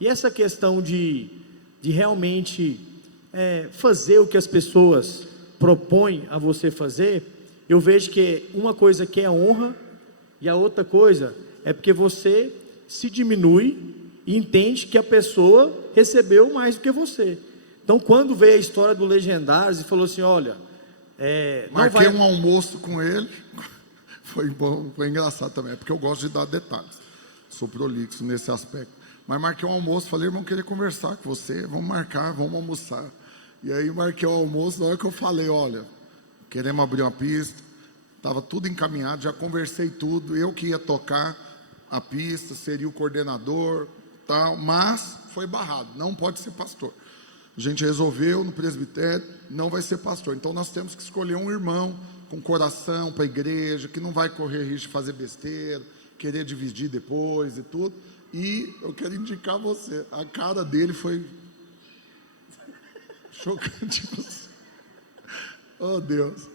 E essa questão de realmente fazer o que as pessoas propõem a você fazer, eu vejo que uma coisa que é honra, e a outra coisa é porque você se diminui e entende que a pessoa recebeu mais do que você. Então, quando veio a história do Legendários e falou assim, olha, marquei um almoço com ele, foi bom, foi engraçado também, porque eu gosto de dar detalhes, sou prolixo nesse aspecto, mas marquei um almoço, falei, irmão, queria conversar com você, vamos marcar, vamos almoçar. E aí marquei o almoço, na hora que eu falei, olha, queremos abrir uma pista, estava tudo encaminhado, já conversei tudo, eu que ia tocar a pista, seria o coordenador, tal, mas foi barrado, não pode ser pastor. A gente resolveu no presbitério, não vai ser pastor, então nós temos que escolher um irmão com coração para a igreja, que não vai correr risco de fazer besteira, querer dividir depois e tudo. E eu quero indicar você, a cara dele foi chocante. Oh Deus,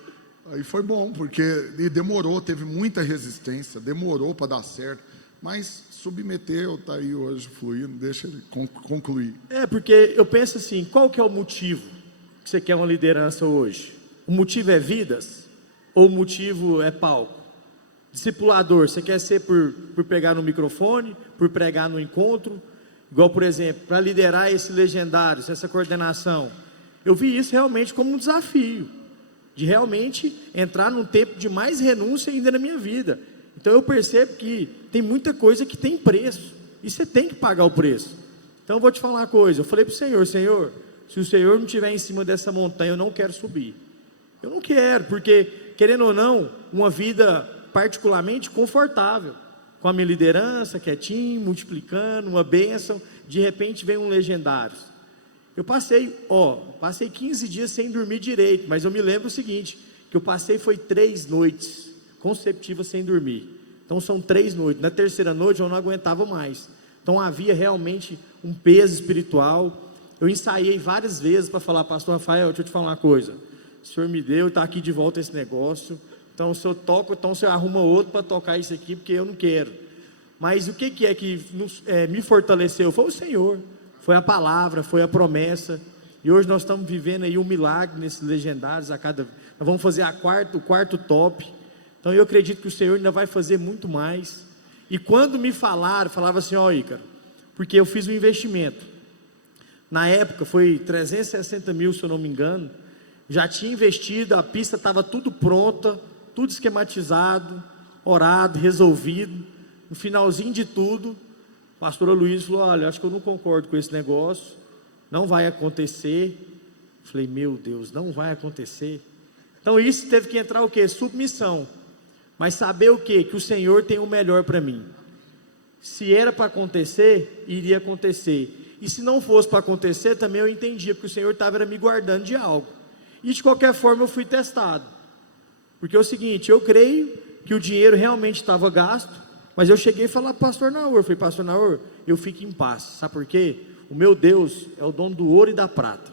aí foi bom, porque demorou, teve muita resistência, demorou para dar certo, mas submeteu, está aí hoje fluindo, deixa ele concluir. Porque eu penso assim, qual que é o motivo que você quer uma liderança hoje? O motivo é vidas? Ou o motivo é palco? Discipulador, você quer ser por pegar no microfone, por pregar no encontro? Igual, por exemplo, para liderar esse legendário, essa coordenação. Eu vi isso realmente como um desafio, de realmente entrar num tempo de mais renúncia ainda na minha vida. Então eu percebo que tem muita coisa que tem preço, e você tem que pagar o preço. Então eu vou te falar uma coisa, eu falei para o Senhor, Senhor, se o Senhor não estiver em cima dessa montanha, eu não quero subir. Eu não quero, porque, querendo ou não, uma vida particularmente confortável, com a minha liderança, quietinho, multiplicando, uma bênção, de repente vem um legendário. Eu passei 15 dias sem dormir direito, mas eu me lembro o seguinte, que eu passei foi 3 noites consecutivas sem dormir. Então são 3 noites, na terceira noite eu não aguentava mais. Então havia realmente um peso espiritual. Eu ensaiei várias vezes para falar, pastor Rafael, deixa eu te falar uma coisa, o Senhor me deu, está aqui de volta esse negócio, então se eu toco, então você arruma outro para tocar isso aqui, porque eu não quero. Mas o que é que me fortaleceu? Foi o Senhor, foi a palavra, foi a promessa, e hoje nós estamos vivendo aí um milagre nesses legendários, nós vamos fazer o quarto top, então eu acredito que o Senhor ainda vai fazer muito mais. E quando me falava assim, Ícaro, porque eu fiz um investimento, na época foi 360 mil, se eu não me engano, já tinha investido, a pista estava tudo pronta, tudo esquematizado, orado, resolvido. No finalzinho de tudo, o pastor Luiz falou, olha, acho que eu não concordo com esse negócio, não vai acontecer. Eu falei, meu Deus, não vai acontecer. Então isso teve que entrar o quê? Submissão. Mas saber o quê? Que o Senhor tem o melhor para mim. Se era para acontecer, iria acontecer. E se não fosse para acontecer, também eu entendia, porque o Senhor estava me guardando de algo. E de qualquer forma eu fui testado, porque é o seguinte, eu creio que o dinheiro realmente estava gasto, mas eu cheguei a falar para o pastor Naor, eu falei, pastor Naor, eu fico em paz, sabe por quê? O meu Deus é o dono do ouro e da prata,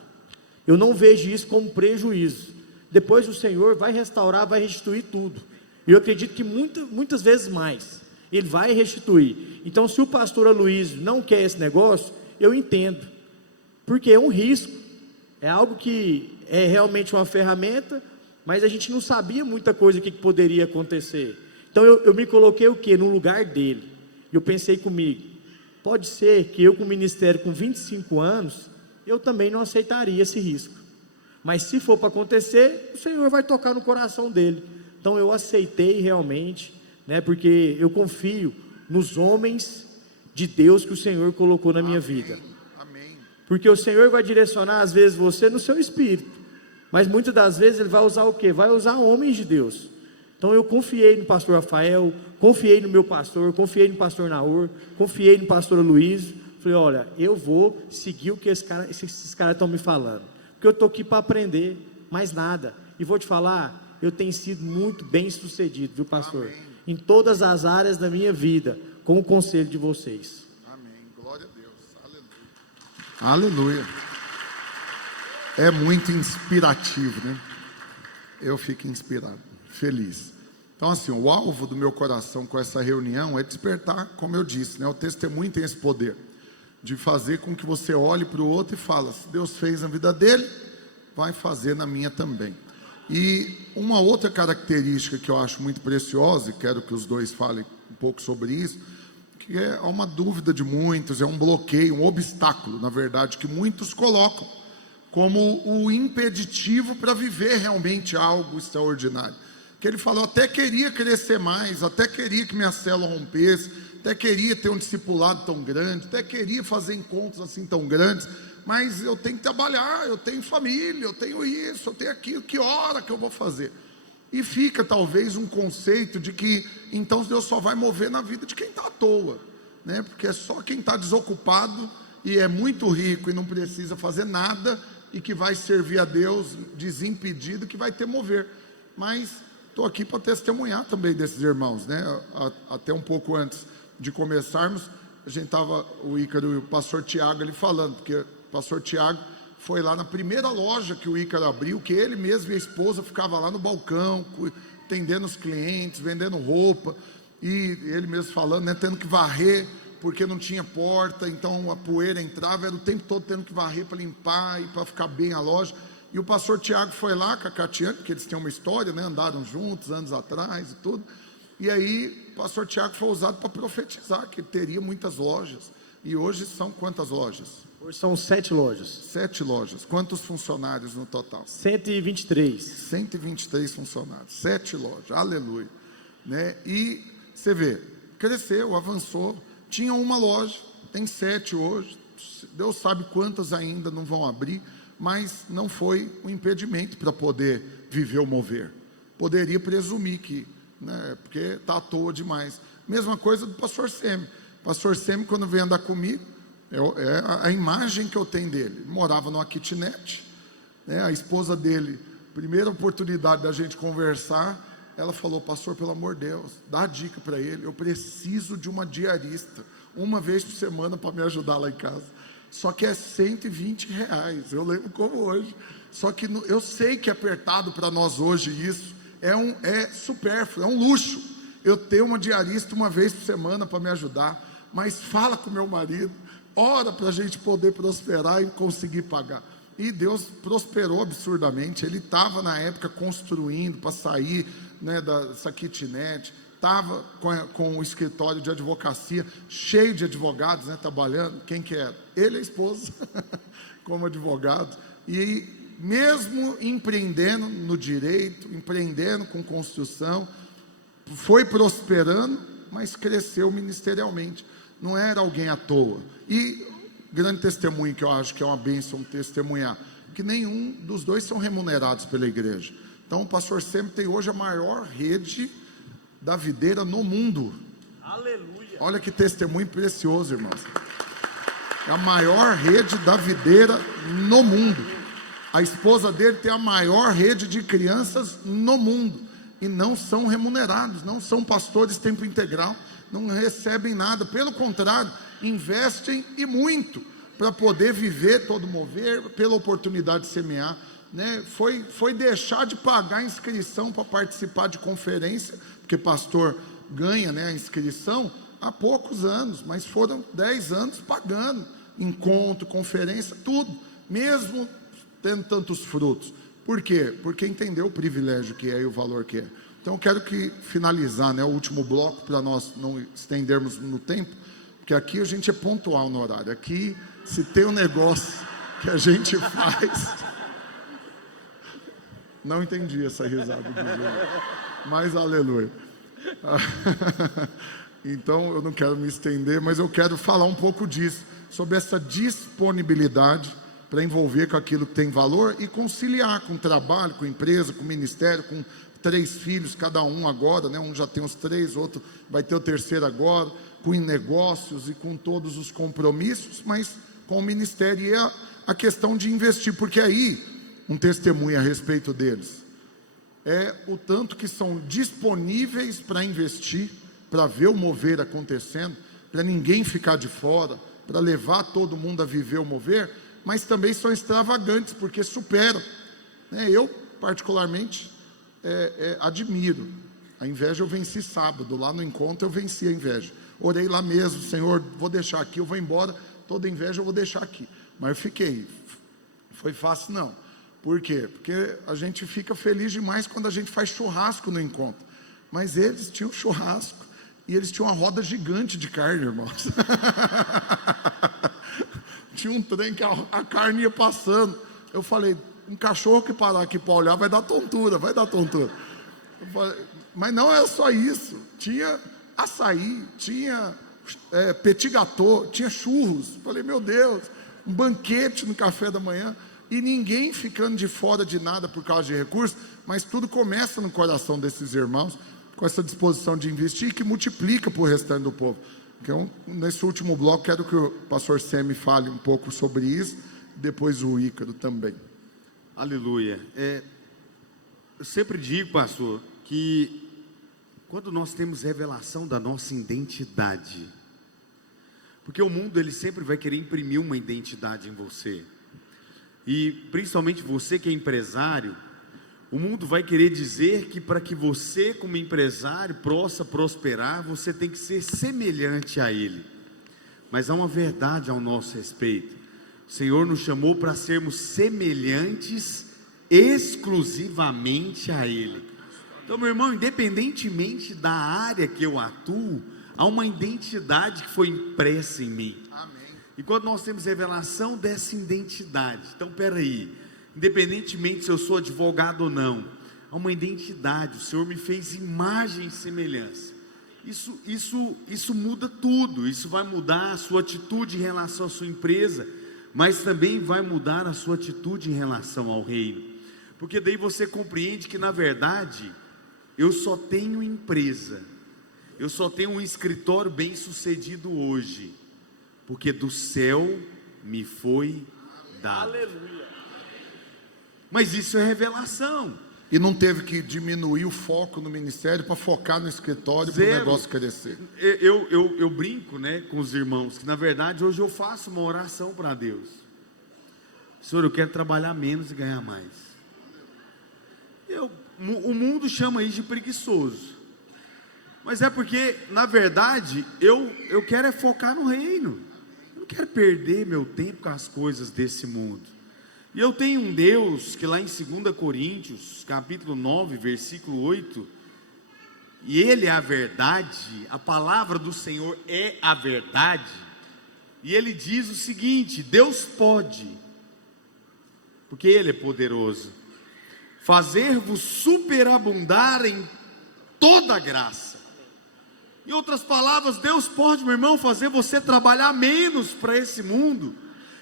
eu não vejo isso como prejuízo, depois o Senhor vai restaurar, vai restituir tudo, e eu acredito que muitas vezes mais, Ele vai restituir. Então se o pastor Aloysio não quer esse negócio, eu entendo, porque é um risco, é algo que é realmente uma ferramenta, mas a gente não sabia muita coisa que poderia acontecer. Então eu me coloquei o quê? No lugar dele. Eu pensei comigo, pode ser que eu com o ministério com 25 anos, eu também não aceitaria esse risco. Mas se for para acontecer, o Senhor vai tocar no coração dele. Então eu aceitei realmente, porque eu confio nos homens de Deus que o Senhor colocou na minha vida. Porque o Senhor vai direcionar às vezes você no seu espírito, mas muitas das vezes Ele vai usar o quê? Vai usar homens de Deus. Então eu confiei no pastor Rafael, confiei no meu pastor, confiei no pastor Naor, confiei no pastor Luiz. Falei, olha, eu vou seguir o que esses caras estão me falando, porque eu estou aqui para aprender, mais nada. E vou te falar, eu tenho sido muito bem sucedido, viu pastor? Amém. Em todas as áreas da minha vida, com o conselho de vocês. Glória a Deus, aleluia. É muito inspirativo, né? Eu fico inspirado, feliz. Então assim, o alvo do meu coração com essa reunião é despertar, como eu disse, o testemunho tem esse poder, de fazer com que você olhe para o outro e fale, se Deus fez na vida dele, vai fazer na minha também. E uma outra característica que eu acho muito preciosa, e quero que os dois falem um pouco sobre isso, que é uma dúvida de muitos, é um bloqueio, um obstáculo, na verdade, que muitos colocam como o impeditivo para viver realmente algo extraordinário. Que ele falou, até queria crescer mais, até queria que minha célula rompesse, até queria ter um discipulado tão grande, até queria fazer encontros assim tão grandes, mas eu tenho que trabalhar, eu tenho família, eu tenho isso, eu tenho aquilo, que hora que eu vou fazer? E fica talvez um conceito de que então Deus só vai mover na vida de quem está à toa, né? Porque é só quem está desocupado e é muito rico e não precisa fazer nada e que vai servir a Deus desimpedido que vai ter mover. Mas estou aqui para testemunhar também desses irmãos, né? Até um pouco antes de começarmos, a gente estava, o Ícaro e o pastor Tiago ali falando, porque o pastor Tiago foi lá na primeira loja que o Ícaro abriu, que ele mesmo e a esposa ficavam lá no balcão, atendendo os clientes, vendendo roupa, e ele mesmo falando, né, tendo que varrer, porque não tinha porta, então a poeira entrava, era o tempo todo tendo que varrer para limpar e para ficar bem a loja. E o pastor Tiago foi lá com a Catiane, porque eles têm uma história, né, andaram juntos anos atrás e tudo, e aí o pastor Tiago foi usado para profetizar que ele teria muitas lojas. E hoje são quantas lojas? Hoje são 7 lojas. 7 lojas. Quantos funcionários no total? 123. 123 funcionários. 7 lojas. Aleluia. Né? E você vê, cresceu, avançou. Tinha uma loja, tem 7 hoje. Deus sabe quantas ainda não vão abrir, mas não foi um impedimento para poder viver o mover. Poderia presumir que, né, porque está à toa demais. Mesma coisa do pastor Semi. Pastor Semi, quando vem andar comigo, é a imagem que eu tenho dele. Ele morava numa kitnet, né? A esposa dele, primeira oportunidade da gente conversar, ela falou: pastor, pelo amor de Deus, dá a dica para ele, eu preciso de uma diarista, uma vez por semana para me ajudar lá em casa. Só que é R$120, eu lembro como hoje. Só que eu sei que é apertado para nós hoje isso, é supérfluo, é um luxo. Eu tenho uma diarista uma vez por semana para me ajudar, mas fala com meu marido, ora para a gente poder prosperar e conseguir pagar. E Deus prosperou absurdamente. Ele estava na época construindo para sair, né, dessa kitnet, estava com o escritório de advocacia cheio de advogados, né, trabalhando. Quem que era? Ele e a esposa como advogado. E mesmo empreendendo no direito, empreendendo com construção, foi prosperando, mas cresceu ministerialmente. Não era alguém à toa. E grande testemunho que eu acho que é uma bênção testemunhar, que nenhum dos dois são remunerados pela igreja. Então o pastor Semi tem hoje a maior rede da videira no mundo. Aleluia! Olha que testemunho precioso, irmãos. É a maior rede da videira no mundo. A esposa dele tem a maior rede de crianças no mundo. E não são remunerados, não são pastores tempo integral, não recebem nada, pelo contrário, investem e muito para poder viver todo o mover, pela oportunidade de semear, né? Foi deixar de pagar a inscrição para participar de conferência, porque pastor ganha, né, a inscrição há poucos anos, mas foram 10 anos pagando encontro, conferência, tudo, mesmo tendo tantos frutos. Por quê? Porque entendeu o privilégio que é e o valor que é. Então eu quero finalizar, né, o último bloco, para nós não estendermos no tempo, porque aqui a gente é pontual no horário. Aqui, se tem um negócio que a gente faz... Não entendi essa risada do Júlio, mas aleluia. Então eu não quero me estender, mas eu quero falar um pouco disso, sobre essa disponibilidade para envolver com aquilo que tem valor e conciliar com o trabalho, com a empresa, com o ministério, com 3 filhos, cada um agora, né? Um já tem os 3, outro vai ter o 3º agora, com negócios e com todos os compromissos, mas com o ministério. E a questão de investir, porque aí, um testemunho a respeito deles, é o tanto que são disponíveis para investir, para ver o mover acontecendo, para ninguém ficar de fora, para levar todo mundo a viver o mover, mas também são extravagantes, porque superam, né? Eu, particularmente, admiro. A inveja eu venci sábado, lá no encontro eu venci a inveja. Orei lá mesmo: Senhor, vou deixar aqui, eu vou embora, toda inveja eu vou deixar aqui. Mas eu fiquei. Foi fácil não. Por quê? Porque a gente fica feliz demais quando a gente faz churrasco no encontro. Mas eles tinham churrasco e eles tinham uma roda gigante de carne, irmãos. Tinha um trem que a carne ia passando. Eu falei: um cachorro que parar aqui para olhar vai dar tontura, vai dar tontura. Eu falei, mas não é só isso. Tinha açaí, tinha petit gâteau, tinha churros. Falei, meu Deus, um banquete no café da manhã. E ninguém ficando de fora de nada por causa de recursos, mas tudo começa no coração desses irmãos, com essa disposição de investir, que multiplica para o restante do povo. Então, nesse último bloco, quero que o pastor Semi fale um pouco sobre isso, depois o Ícaro também. Aleluia. Eu sempre digo, pastor, que quando nós temos revelação da nossa identidade, porque o mundo ele sempre vai querer imprimir uma identidade em você, e principalmente você que é empresário, o mundo vai querer dizer que para que você como empresário possa prosperar, você tem que ser semelhante a ele. Mas há uma verdade ao nosso respeito: o Senhor nos chamou para sermos semelhantes exclusivamente a ele. Então, meu irmão, independentemente da área que eu atuo, há uma identidade que foi impressa em mim. Amém. E quando nós temos revelação dessa identidade, então peraí, independentemente se eu sou advogado ou não, há uma identidade. O Senhor me fez imagem e semelhança. Isso muda tudo. Isso vai mudar a sua atitude em relação à sua empresa, mas também vai mudar a sua atitude em relação ao reino, porque daí você compreende que na verdade eu só tenho empresa, eu só tenho um escritório bem sucedido hoje, porque do céu me foi dado. Aleluia. Mas isso é revelação. E não teve que diminuir o foco no ministério para focar no escritório para o negócio crescer. Eu brinco, né, com os irmãos, que na verdade hoje eu faço uma oração para Deus: Senhor, eu quero trabalhar menos e ganhar mais. O mundo chama isso de preguiçoso, mas é porque na verdade eu quero focar no reino. Eu não quero perder meu tempo com as coisas desse mundo. E eu tenho um Deus que lá em 2 Coríntios, capítulo 9, versículo 8, e Ele é a verdade, a palavra do Senhor é a verdade, e Ele diz o seguinte: Deus pode, porque Ele é poderoso, fazer-vos superabundar em toda graça. Em outras palavras, Deus pode, meu irmão, fazer você trabalhar menos para esse mundo,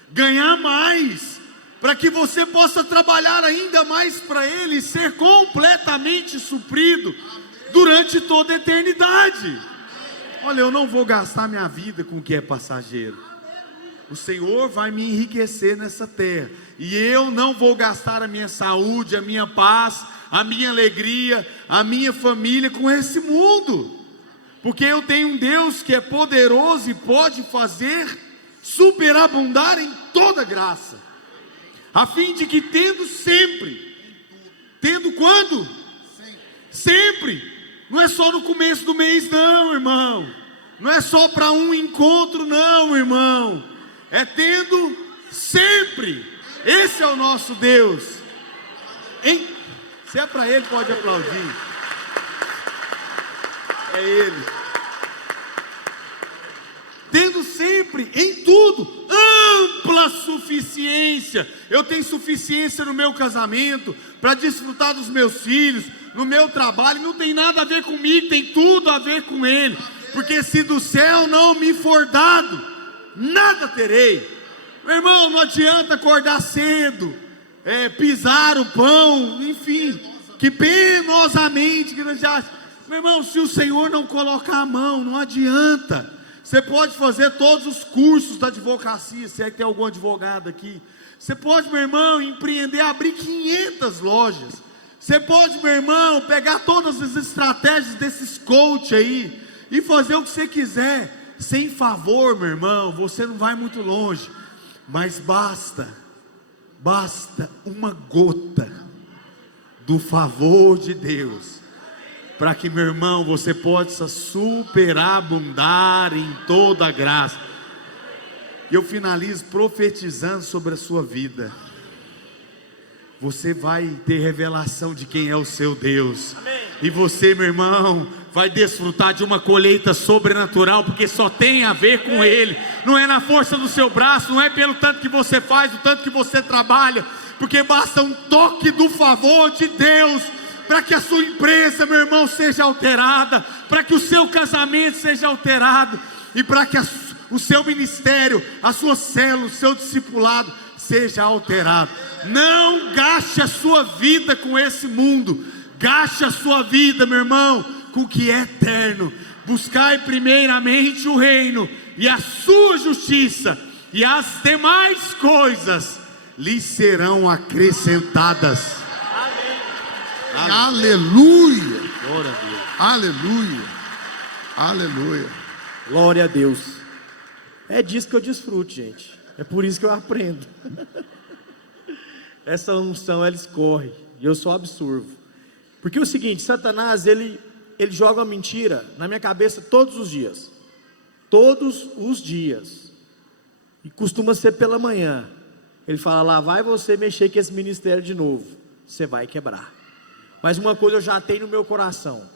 ganhar mais, para que você possa trabalhar ainda mais para Ele e ser completamente suprido durante toda a eternidade. Olha, eu não vou gastar minha vida com o que é passageiro. O Senhor vai me enriquecer nessa terra, e eu não vou gastar a minha saúde, a minha paz, a minha alegria, a minha família com esse mundo, porque eu tenho um Deus que é poderoso e pode fazer superabundar em toda graça, a fim de que tendo quando? Sempre, não é só no começo do mês não, irmão, não é só para um encontro não, irmão, é tendo sempre. Esse é o nosso Deus. Se é para Ele, pode aplaudir. É Ele. Tendo sempre, em tudo, ampla suficiência. Eu tenho suficiência no meu casamento, para desfrutar dos meus filhos, no meu trabalho. Não tem nada a ver comigo, tem tudo a ver com Ele. Porque se do céu não me for dado, nada terei. Meu irmão, não adianta acordar cedo, pisar o pão, enfim, que penosamente, meu irmão, se o Senhor não colocar a mão, não adianta. Você pode fazer todos os cursos da advocacia, se é que tem algum advogado aqui. Você pode, meu irmão, empreender, abrir 500 lojas. Você pode, meu irmão, pegar todas as estratégias desses coach aí e fazer o que você quiser. Sem favor, meu irmão, você não vai muito longe. Mas basta uma gota do favor de Deus, para que, meu irmão, você possa superabundar em toda a graça. E eu finalizo profetizando sobre a sua vida. Você vai ter revelação de quem é o seu Deus. Amém. E você, meu irmão, vai desfrutar de uma colheita sobrenatural, porque só tem a ver com Ele. Não é na força do seu braço, não é pelo tanto que você faz, o tanto que você trabalha, porque basta um toque do favor de Deus, para que a sua empresa, meu irmão, seja alterada, para que o seu casamento seja alterado, e para que o seu ministério, a sua célula, o seu discipulado seja alterado. Não gaste a sua vida com esse mundo, gaste a sua vida, meu irmão, com o que é eterno. Buscai primeiramente o reino e a sua justiça, e as demais coisas lhes serão acrescentadas. Amém. Aleluia. Glória a Deus. Aleluia. Aleluia. Glória a Deus. É disso que eu desfruto, gente. É por isso que eu aprendo. Essa unção, ela escorre, e eu só absorvo. Porque é o seguinte, Satanás, ele joga uma mentira na minha cabeça todos os dias. Todos os dias. E costuma ser pela manhã. Ele fala, lá vai você mexer com esse ministério de novo. Você vai quebrar. Mas uma coisa eu já tenho no meu coração.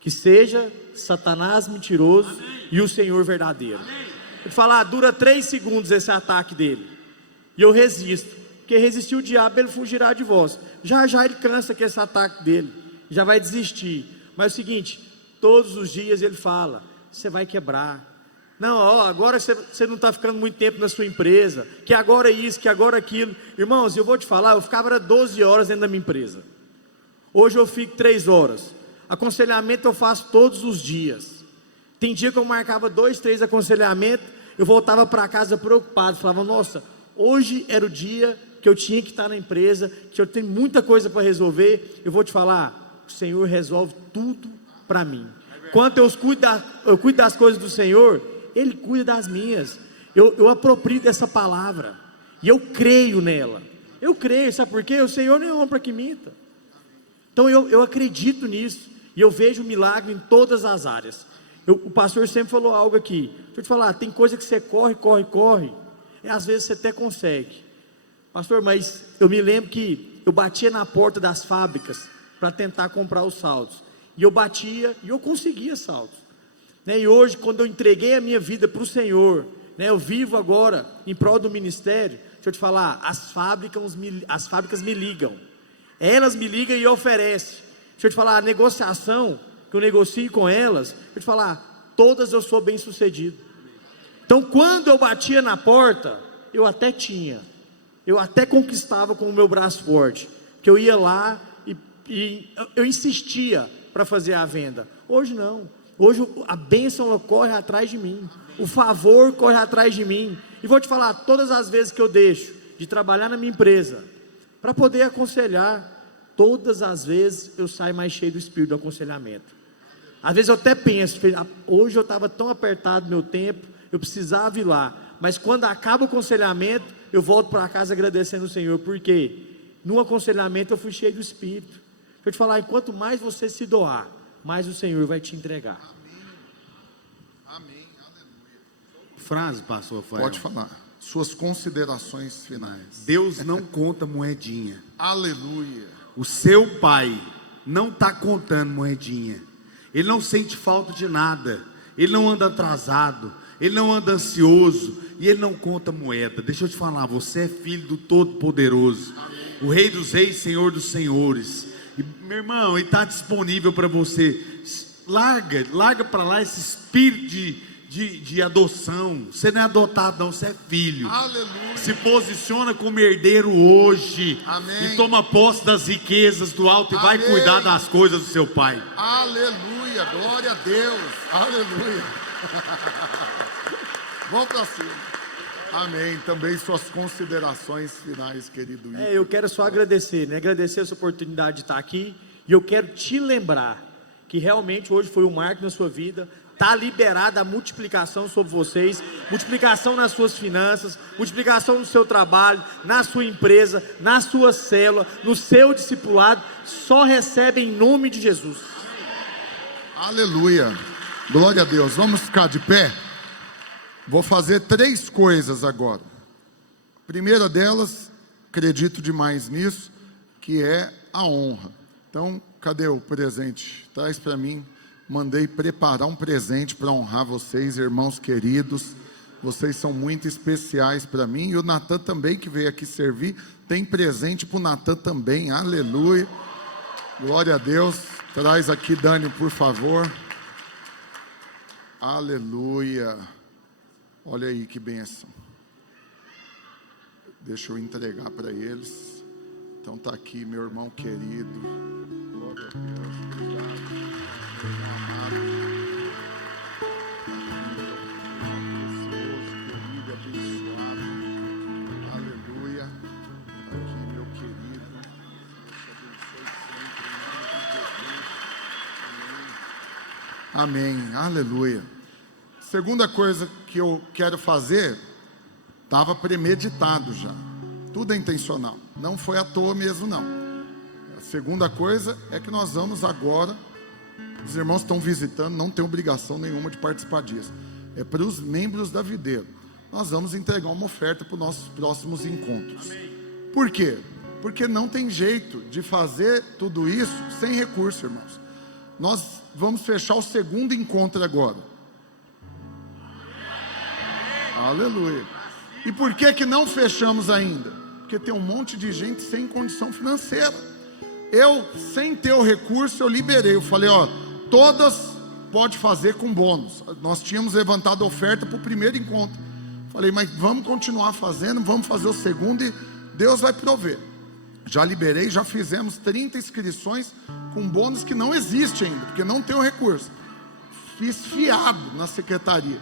Que seja Satanás mentiroso, amém, e o Senhor verdadeiro. Amém. Ele fala, dura 3 segundos esse ataque dele. E eu resisto. Porque resistir o diabo, ele fugirá de vós. Já já ele cansa com esse ataque dele. Já vai desistir. Mas é o seguinte, todos os dias ele fala, você vai quebrar. Não, agora você não está ficando muito tempo na sua empresa, que agora é isso, que agora é aquilo. Irmãos, eu vou te falar, eu ficava 12 horas dentro da minha empresa. Hoje eu fico 3 horas. Aconselhamento eu faço todos os dias. Tem dia que eu marcava 2, 3 aconselhamentos, eu voltava para casa preocupado, falava, nossa, hoje era o dia que eu tinha que estar na empresa, que eu tenho muita coisa para resolver. Eu vou te falar, o Senhor resolve tudo para mim. Quanto eu cuido das coisas do Senhor, Ele cuida das minhas. Eu aproprio dessa palavra, e eu creio nela. Eu creio, sabe por quê? O Senhor não é homem para que minta. Então eu acredito nisso, e eu vejo milagre em todas as áreas. O pastor sempre falou algo aqui, deixa eu te falar, tem coisa que você corre, e às vezes você até consegue. Pastor, mas eu me lembro que eu batia na porta das fábricas, para tentar comprar os saldos, e eu batia, e eu conseguia saldos, né? E hoje, quando eu entreguei a minha vida para o Senhor, né, eu vivo agora, em prol do ministério, deixa eu te falar, as fábricas me ligam, elas me ligam e oferecem, deixa eu te falar, a negociação, que eu negocio com elas, deixa eu te falar, todas eu sou bem sucedido. Então quando eu batia na porta, eu até conquistava com o meu braço forte, que eu ia lá, e eu insistia para fazer a venda. Hoje não, hoje a bênção ela corre atrás de mim, o favor corre atrás de mim, e vou te falar, todas as vezes que eu deixo de trabalhar na minha empresa, para poder aconselhar, todas as vezes eu saio mais cheio do espírito do aconselhamento. Às vezes eu até penso, hoje eu estava tão apertado no meu tempo, eu precisava ir lá, mas quando acaba o aconselhamento, eu volto para casa agradecendo o Senhor, porque no aconselhamento eu fui cheio do espírito. Deixa eu te falar, quanto mais você se doar, mais o Senhor vai te entregar. Amém. Frase, pastor Rafael. Pode falar. Suas considerações finais. Deus não conta moedinha. Aleluia. O seu pai não está contando moedinha. Ele não sente falta de nada. Ele não anda atrasado. Ele não anda ansioso. E ele não conta moeda. Deixa eu te falar, você é filho do Todo-Poderoso. O Rei dos Reis, Senhor dos Senhores. E, meu irmão, ele está disponível para você. Larga para lá esse espírito de adoção. Você não é adotado não, você é filho. Aleluia. Se posiciona como herdeiro hoje. Amém. E toma posse das riquezas do alto. E Amém. vai cuidar das coisas do seu pai. Aleluia, glória a Deus. Aleluia. Vamos para cima. Amém. Também suas considerações finais, querido Igor. Eu quero só agradecer, né? Agradecer essa oportunidade de estar aqui. E eu quero te lembrar que realmente hoje foi um marco na sua vida. Está liberada a multiplicação sobre vocês, multiplicação nas suas finanças, multiplicação no seu trabalho, na sua empresa, na sua célula, no seu discipulado. Só recebe em nome de Jesus. Aleluia. Glória a Deus. Vamos ficar de pé? Vou fazer 3 coisas agora. A primeira delas, acredito demais nisso, que é a honra. Então, cadê o presente? Traz para mim. Mandei preparar um presente para honrar vocês, irmãos queridos. Vocês são muito especiais para mim. E o Natan também, que veio aqui servir, tem presente para o Natan também. Aleluia. Glória a Deus. Traz aqui, Dani, por favor. Aleluia. Olha aí que bênção. Deixa eu entregar para eles. Então tá aqui meu irmão querido. Glória a Deus. Obrigado. Meu irmão amado. Precioso, querido, abençoado. Aleluia. Aqui meu querido. Deus te abençoe sempre. Amém. Aleluia. Segunda coisa que eu quero fazer, estava premeditado já. Tudo é intencional. Não foi à toa mesmo, não. A segunda coisa é que nós vamos agora, os irmãos estão visitando, não tem obrigação nenhuma de participar disso. É para os membros da Videira. Nós vamos entregar uma oferta para os nossos próximos encontros. Amém. Por quê? Porque não tem jeito de fazer tudo isso sem recurso, irmãos. Nós vamos fechar o segundo encontro agora. Aleluia. E por que não fechamos ainda? Porque tem um monte de gente sem condição financeira. Eu, sem ter o recurso, eu liberei. Eu falei, ó, todas pode fazer com bônus. Nós tínhamos levantado a oferta para o primeiro encontro. Falei, mas vamos continuar fazendo, vamos fazer o segundo e Deus vai prover. Já liberei, já fizemos 30 inscrições com bônus que não existe ainda, porque não tem o recurso. Fiz fiado na secretaria.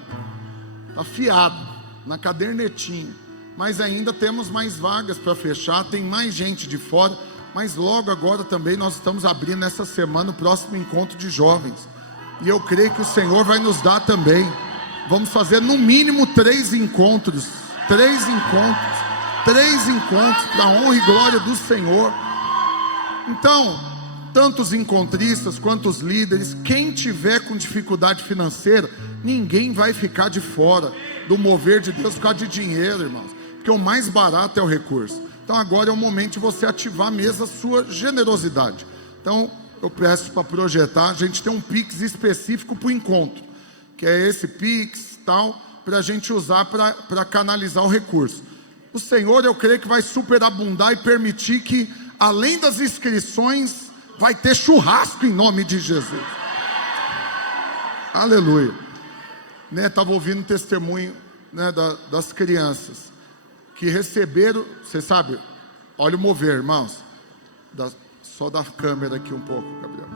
Está fiado, na cadernetinha. Mas ainda temos mais vagas para fechar, tem mais gente de fora. Mas logo agora também nós estamos abrindo essa semana o próximo encontro de jovens. E eu creio que o Senhor vai nos dar também. Vamos fazer no mínimo 3 encontros. 3 encontros para a honra e glória do Senhor. Então, tanto os encontristas quanto os líderes, quem tiver com dificuldade financeira, ninguém vai ficar de fora do mover de Deus por causa de dinheiro, irmãos, porque o mais barato é o recurso. Então agora é o momento de você ativar mesmo a sua generosidade. Então eu peço para projetar, a gente tem um Pix específico para o encontro, que é esse Pix tal, para a gente usar para canalizar o recurso. O Senhor, eu creio que vai superabundar e permitir que, além das inscrições, vai ter churrasco em nome de Jesus. Aleluia. Estava ouvindo testemunho, das crianças que receberam, você sabe, olha o mover, irmãos. Só da câmera aqui um pouco, Gabriel.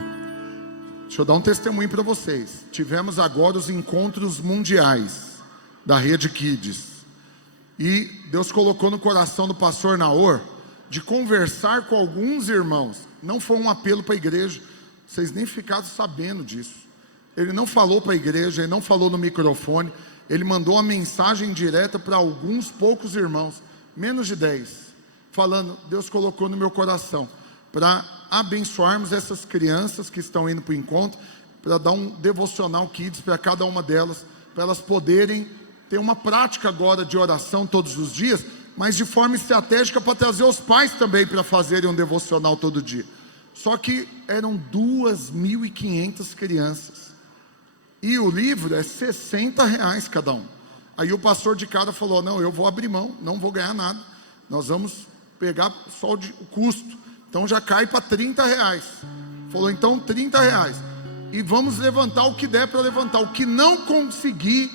Deixa eu dar um testemunho para vocês. Tivemos agora os encontros mundiais da Rede Kids. E Deus colocou no coração do pastor Naor de conversar com alguns irmãos. Não foi um apelo para a igreja, vocês nem ficaram sabendo disso. Ele não falou para a igreja, ele não falou no microfone, ele mandou uma mensagem direta para alguns poucos irmãos, menos de 10, falando, Deus colocou no meu coração, para abençoarmos essas crianças que estão indo para o encontro, para dar um devocional kids para cada uma delas, para elas poderem ter uma prática agora de oração todos os dias, mas de forma estratégica para trazer os pais também para fazerem um devocional todo dia. Só que eram 2.500 crianças. E o livro é R$60 cada um. Aí o pastor de cada falou, não, eu vou abrir mão, não vou ganhar nada. Nós vamos pegar só o custo. Então já cai para R$30. Falou, então R$30. E vamos levantar o que der para levantar. O que não conseguir,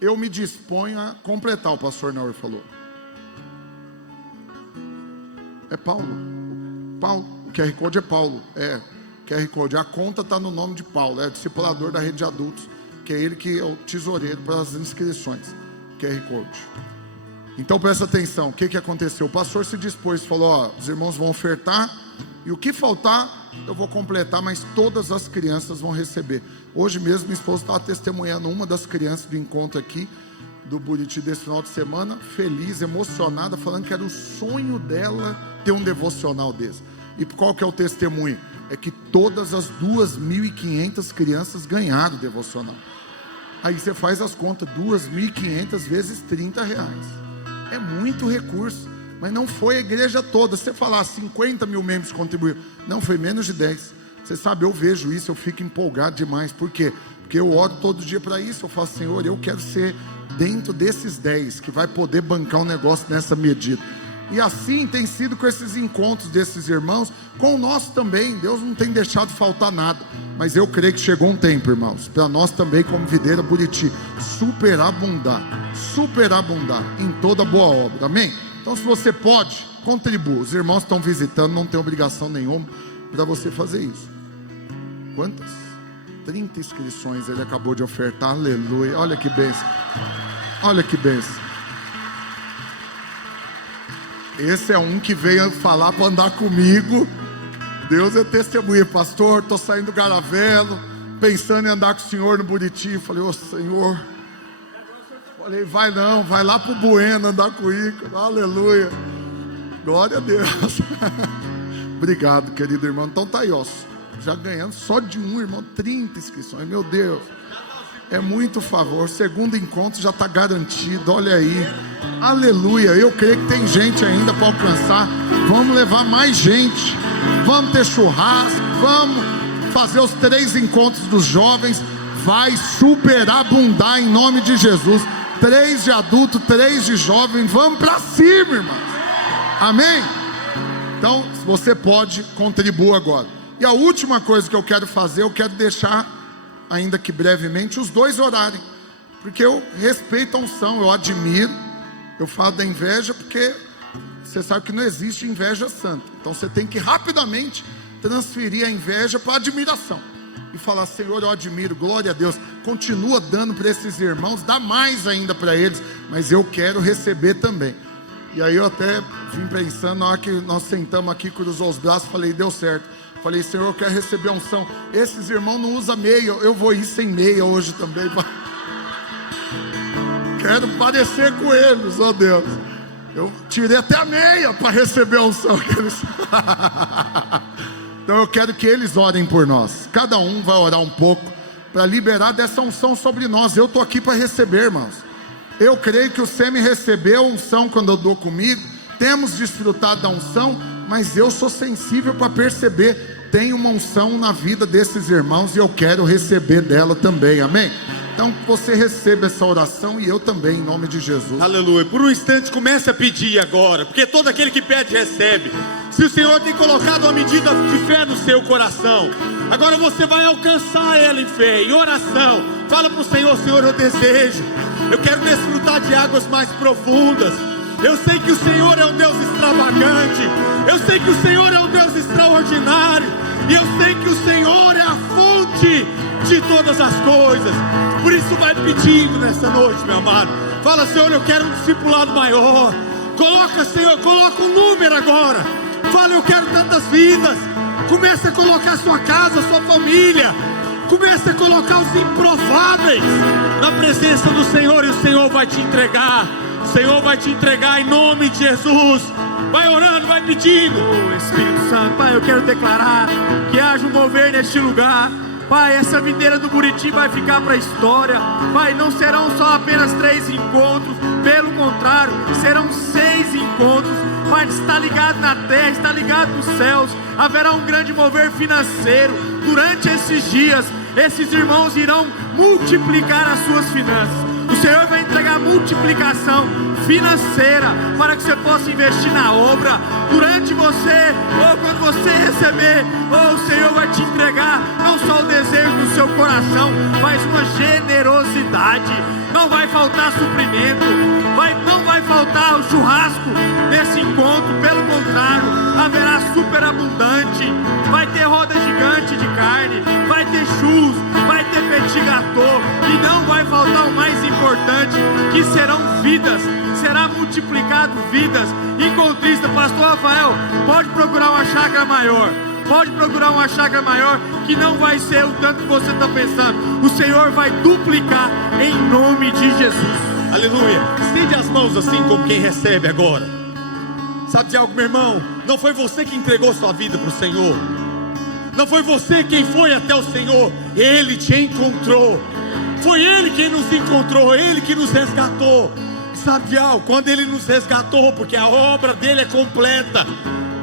eu me disponho a completar, o pastor Naur falou. É Paulo. O QR Code é Paulo. QR Code. A conta está no nome de Paulo. É o discipulador da rede de adultos, que é ele que é o tesoureiro para as inscrições. QR Code. Então presta atenção. O que aconteceu? O pastor se dispôs, falou, ó, os irmãos vão ofertar e o que faltar eu vou completar, mas todas as crianças vão receber. Hoje mesmo minha esposa estava testemunhando uma das crianças do encontro aqui do Buriti desse final de semana, feliz, emocionada, falando que era o sonho dela ter um devocional desse. E qual que é o testemunho? É que todas as 2.500 crianças ganharam o devocional. Aí você faz as contas, 2.500 vezes R$30. É muito recurso, mas não foi a igreja toda. Se você falar 50 mil membros contribuíram, não, foi menos de 10. Você sabe, eu vejo isso, eu fico empolgado demais. Por quê? Porque eu oro todo dia para isso. Eu falo, Senhor, eu quero ser dentro desses 10 que vai poder bancar um negócio nessa medida. E assim tem sido com esses encontros desses irmãos, com o nosso também. Deus não tem deixado faltar nada. Mas eu creio que chegou um tempo, irmãos, para nós também, como Videira Buriti, superabundar em toda boa obra, amém? Então, se você pode, contribua. Os irmãos estão visitando, não tem obrigação nenhuma para você fazer isso. Quantas? 30 inscrições ele acabou de ofertar, aleluia. Olha que bênção, olha que bênção. Esse é um que veio falar para andar comigo. Deus é testemunha, pastor, estou saindo do Garavelo, pensando em andar com o senhor no Buriti. Falei, ô Senhor, falei, vai não, vai lá para o Bueno andar comigo, aleluia, glória a Deus. Obrigado, querido irmão. Então tá aí, ó, já ganhando só de um irmão, 30 inscrições, meu Deus, é muito favor. Segundo encontro já está garantido, olha aí, aleluia. Eu creio que tem gente ainda para alcançar. Vamos levar mais gente, vamos ter churrasco, vamos fazer os 3 encontros dos jovens. Vai superabundar em nome de Jesus. 3 de adulto, 3 de jovem. Vamos para cima, irmãos, amém? Então, se você pode, contribua agora. E a última coisa que eu quero fazer, eu quero deixar, ainda que brevemente, os 2 orarem, porque eu respeito a unção, eu admiro. Eu falo da inveja porque você sabe que não existe inveja santa. Então você tem que rapidamente transferir a inveja para a admiração e falar, Senhor, eu admiro, glória a Deus, continua dando para esses irmãos, dá mais ainda para eles, mas eu quero receber também. E aí eu até vim pensando, na hora que nós sentamos aqui, cruzou os braços, falei, deu certo. Falei, Senhor, eu quero receber a unção. Esses irmãos não usam meia, eu vou ir sem meia hoje também. Quero parecer com eles, ó Deus. Eu tirei até a meia para receber a unção. Então eu quero que eles orem por nós. Cada um vai orar um pouco para liberar dessa unção sobre nós. Eu estou aqui para receber, irmãos. Eu creio que o Semi recebeu a unção quando eu dou comigo. Temos desfrutado da unção, mas eu sou sensível para perceber. Tem uma unção na vida desses irmãos e eu quero receber dela também, amém? Então você receba essa oração e eu também, em nome de Jesus. Aleluia. Por um instante comece a pedir agora, porque todo aquele que pede recebe. Se o Senhor tem colocado uma medida de fé no seu coração, agora você vai alcançar ela em fé, em oração. Fala para o Senhor, Senhor, eu desejo, eu quero desfrutar de águas mais profundas. Eu sei que o Senhor é um Deus extravagante, eu sei que o Senhor é um Deus extraordinário, e eu sei que o Senhor é a fonte de todas as coisas. Por isso vai pedindo nessa noite, meu amado. Fala, Senhor, eu quero um discipulado maior. Coloca, Senhor, coloca um número agora. Fala, eu quero tantas vidas. Comece a colocar sua casa, sua família. Comece a colocar os improváveis na presença do Senhor, e o Senhor vai te entregar. O Senhor vai te entregar em nome de Jesus. Vai orando, vai pedindo. Oh, Espírito Santo, Pai, eu quero declarar que haja um mover neste lugar. Pai, essa videira do Buriti vai ficar para a história. Pai, não serão só apenas 3 encontros, pelo contrário, serão 6 encontros. Pai, está ligado na terra, está ligado nos céus. Haverá um grande mover financeiro. Durante esses dias, esses irmãos irão multiplicar as suas finanças. O Senhor vai entregar multiplicação financeira para que você possa investir na obra. Durante você, ou quando você receber, o Senhor vai te entregar não só o desejo do seu coração, mas uma generosidade. Não vai faltar suprimento, não vai faltar o churrasco nesse encontro. Pelo contrário, haverá superabundante. Vai ter roda gigante de carne, vai ter churros, vai ter petit gâteau, e não vai faltar o mais importante, que serão vidas. Será multiplicado vidas. Encontrista, pastor Rafael, pode procurar uma chácara maior. Pode procurar uma chácara maior, que não vai ser o tanto que você está pensando. O Senhor vai duplicar em nome de Jesus. Aleluia. Estende as mãos assim como quem recebe agora. Sabe de algo, meu irmão? Não foi você que entregou sua vida para o Senhor. Não foi você quem foi até o Senhor. Ele te encontrou. Foi Ele quem nos encontrou, Ele que nos resgatou. Sabe de algo? Quando Ele nos resgatou, porque a obra dele é completa.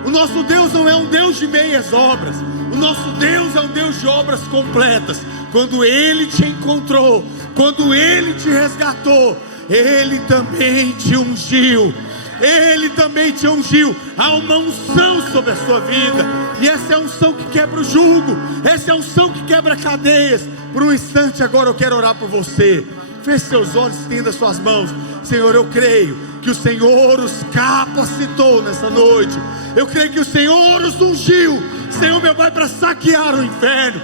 O nosso Deus não é um Deus de meias obras. O nosso Deus é um Deus de obras completas. Quando Ele te encontrou, quando Ele te resgatou, Ele também te ungiu. Ele também te ungiu. Há uma unção sobre a sua vida, e essa é a unção que quebra o jugo, essa é a unção que quebra cadeias. Por um instante agora eu quero orar por você. Feche seus olhos, estenda suas mãos. Senhor, eu creio que o Senhor os capacitou nessa noite. Eu creio que o Senhor os ungiu, Senhor meu Pai, para saquear o inferno,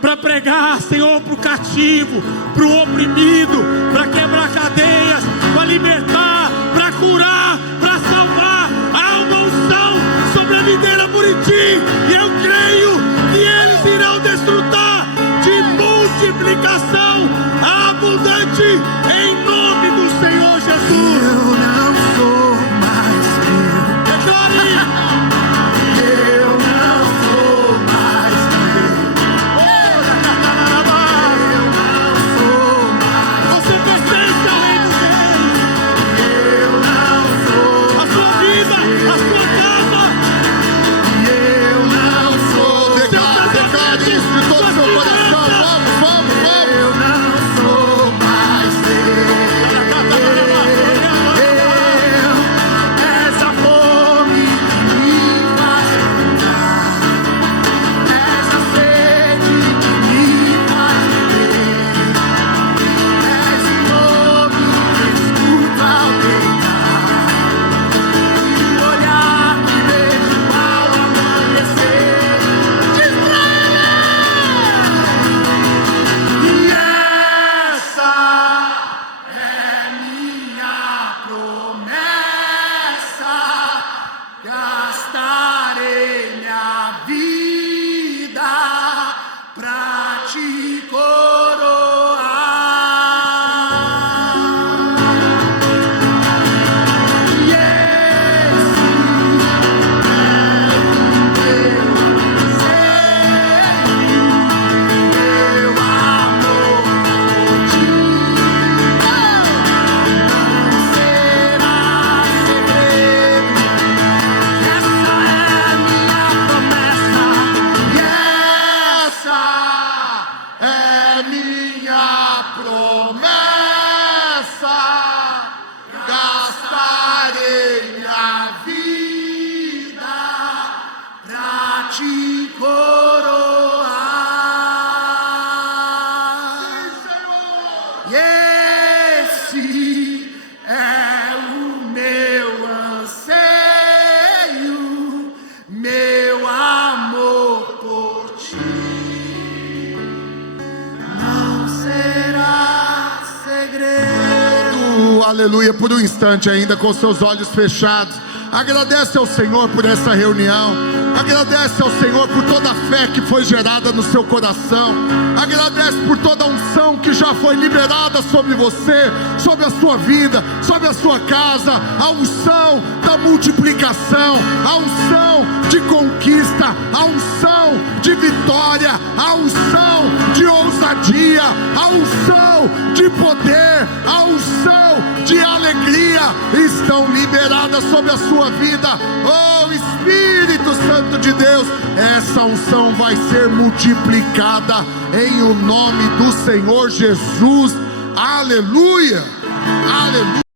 para pregar, Senhor, para o cativo, para o oprimido, para quebrar cadeias, para libertar, para curar, para salvar. Há uma unção sobre a videira Buriti, e eu creio que eles irão desfrutar de multiplicação abundante, em nome do Senhor Jesus. Eu não sou mais meu. Declare. Eu não sou mais meu. Eu não sou mais. Você pertence ao reino dele. Eu não sou A sua vida, a sua casa. Eu não sou. Declare isso de todo o seu coração. Vamos. Eu não sou mais teu. És a fome que me faz cantar. És a sede que me faz beber. És o nome que escuto ao deitar. E o olhar que vejo ao amanhecer. Diz pra ele! E essa é minha promessa, gastarei minha vida pra te coroar. E esse meu amor por ti não será segredo. Essa é minha promessa, e essa É minha promessa, gastarei minha vida pra te coroar. E esse é o meu anseio, meu amor por ti não será segredo. Aleluia, por um instante ainda com seus olhos fechados, agradece ao Senhor por essa reunião, agradece ao Senhor por toda a fé que foi gerada no seu coração, agradece por toda a unção que já foi liberada sobre você, sobre a sua vida, sobre a sua casa, a unção da multiplicação, a unção de conquista, a unção de vitória, a unção de ousadia, a unção de poder, a unção de alegria estão liberadas sobre a sua vida. Oh Espírito Santo de Deus, essa unção vai ser multiplicada em o nome do Senhor Jesus. Aleluia, aleluia.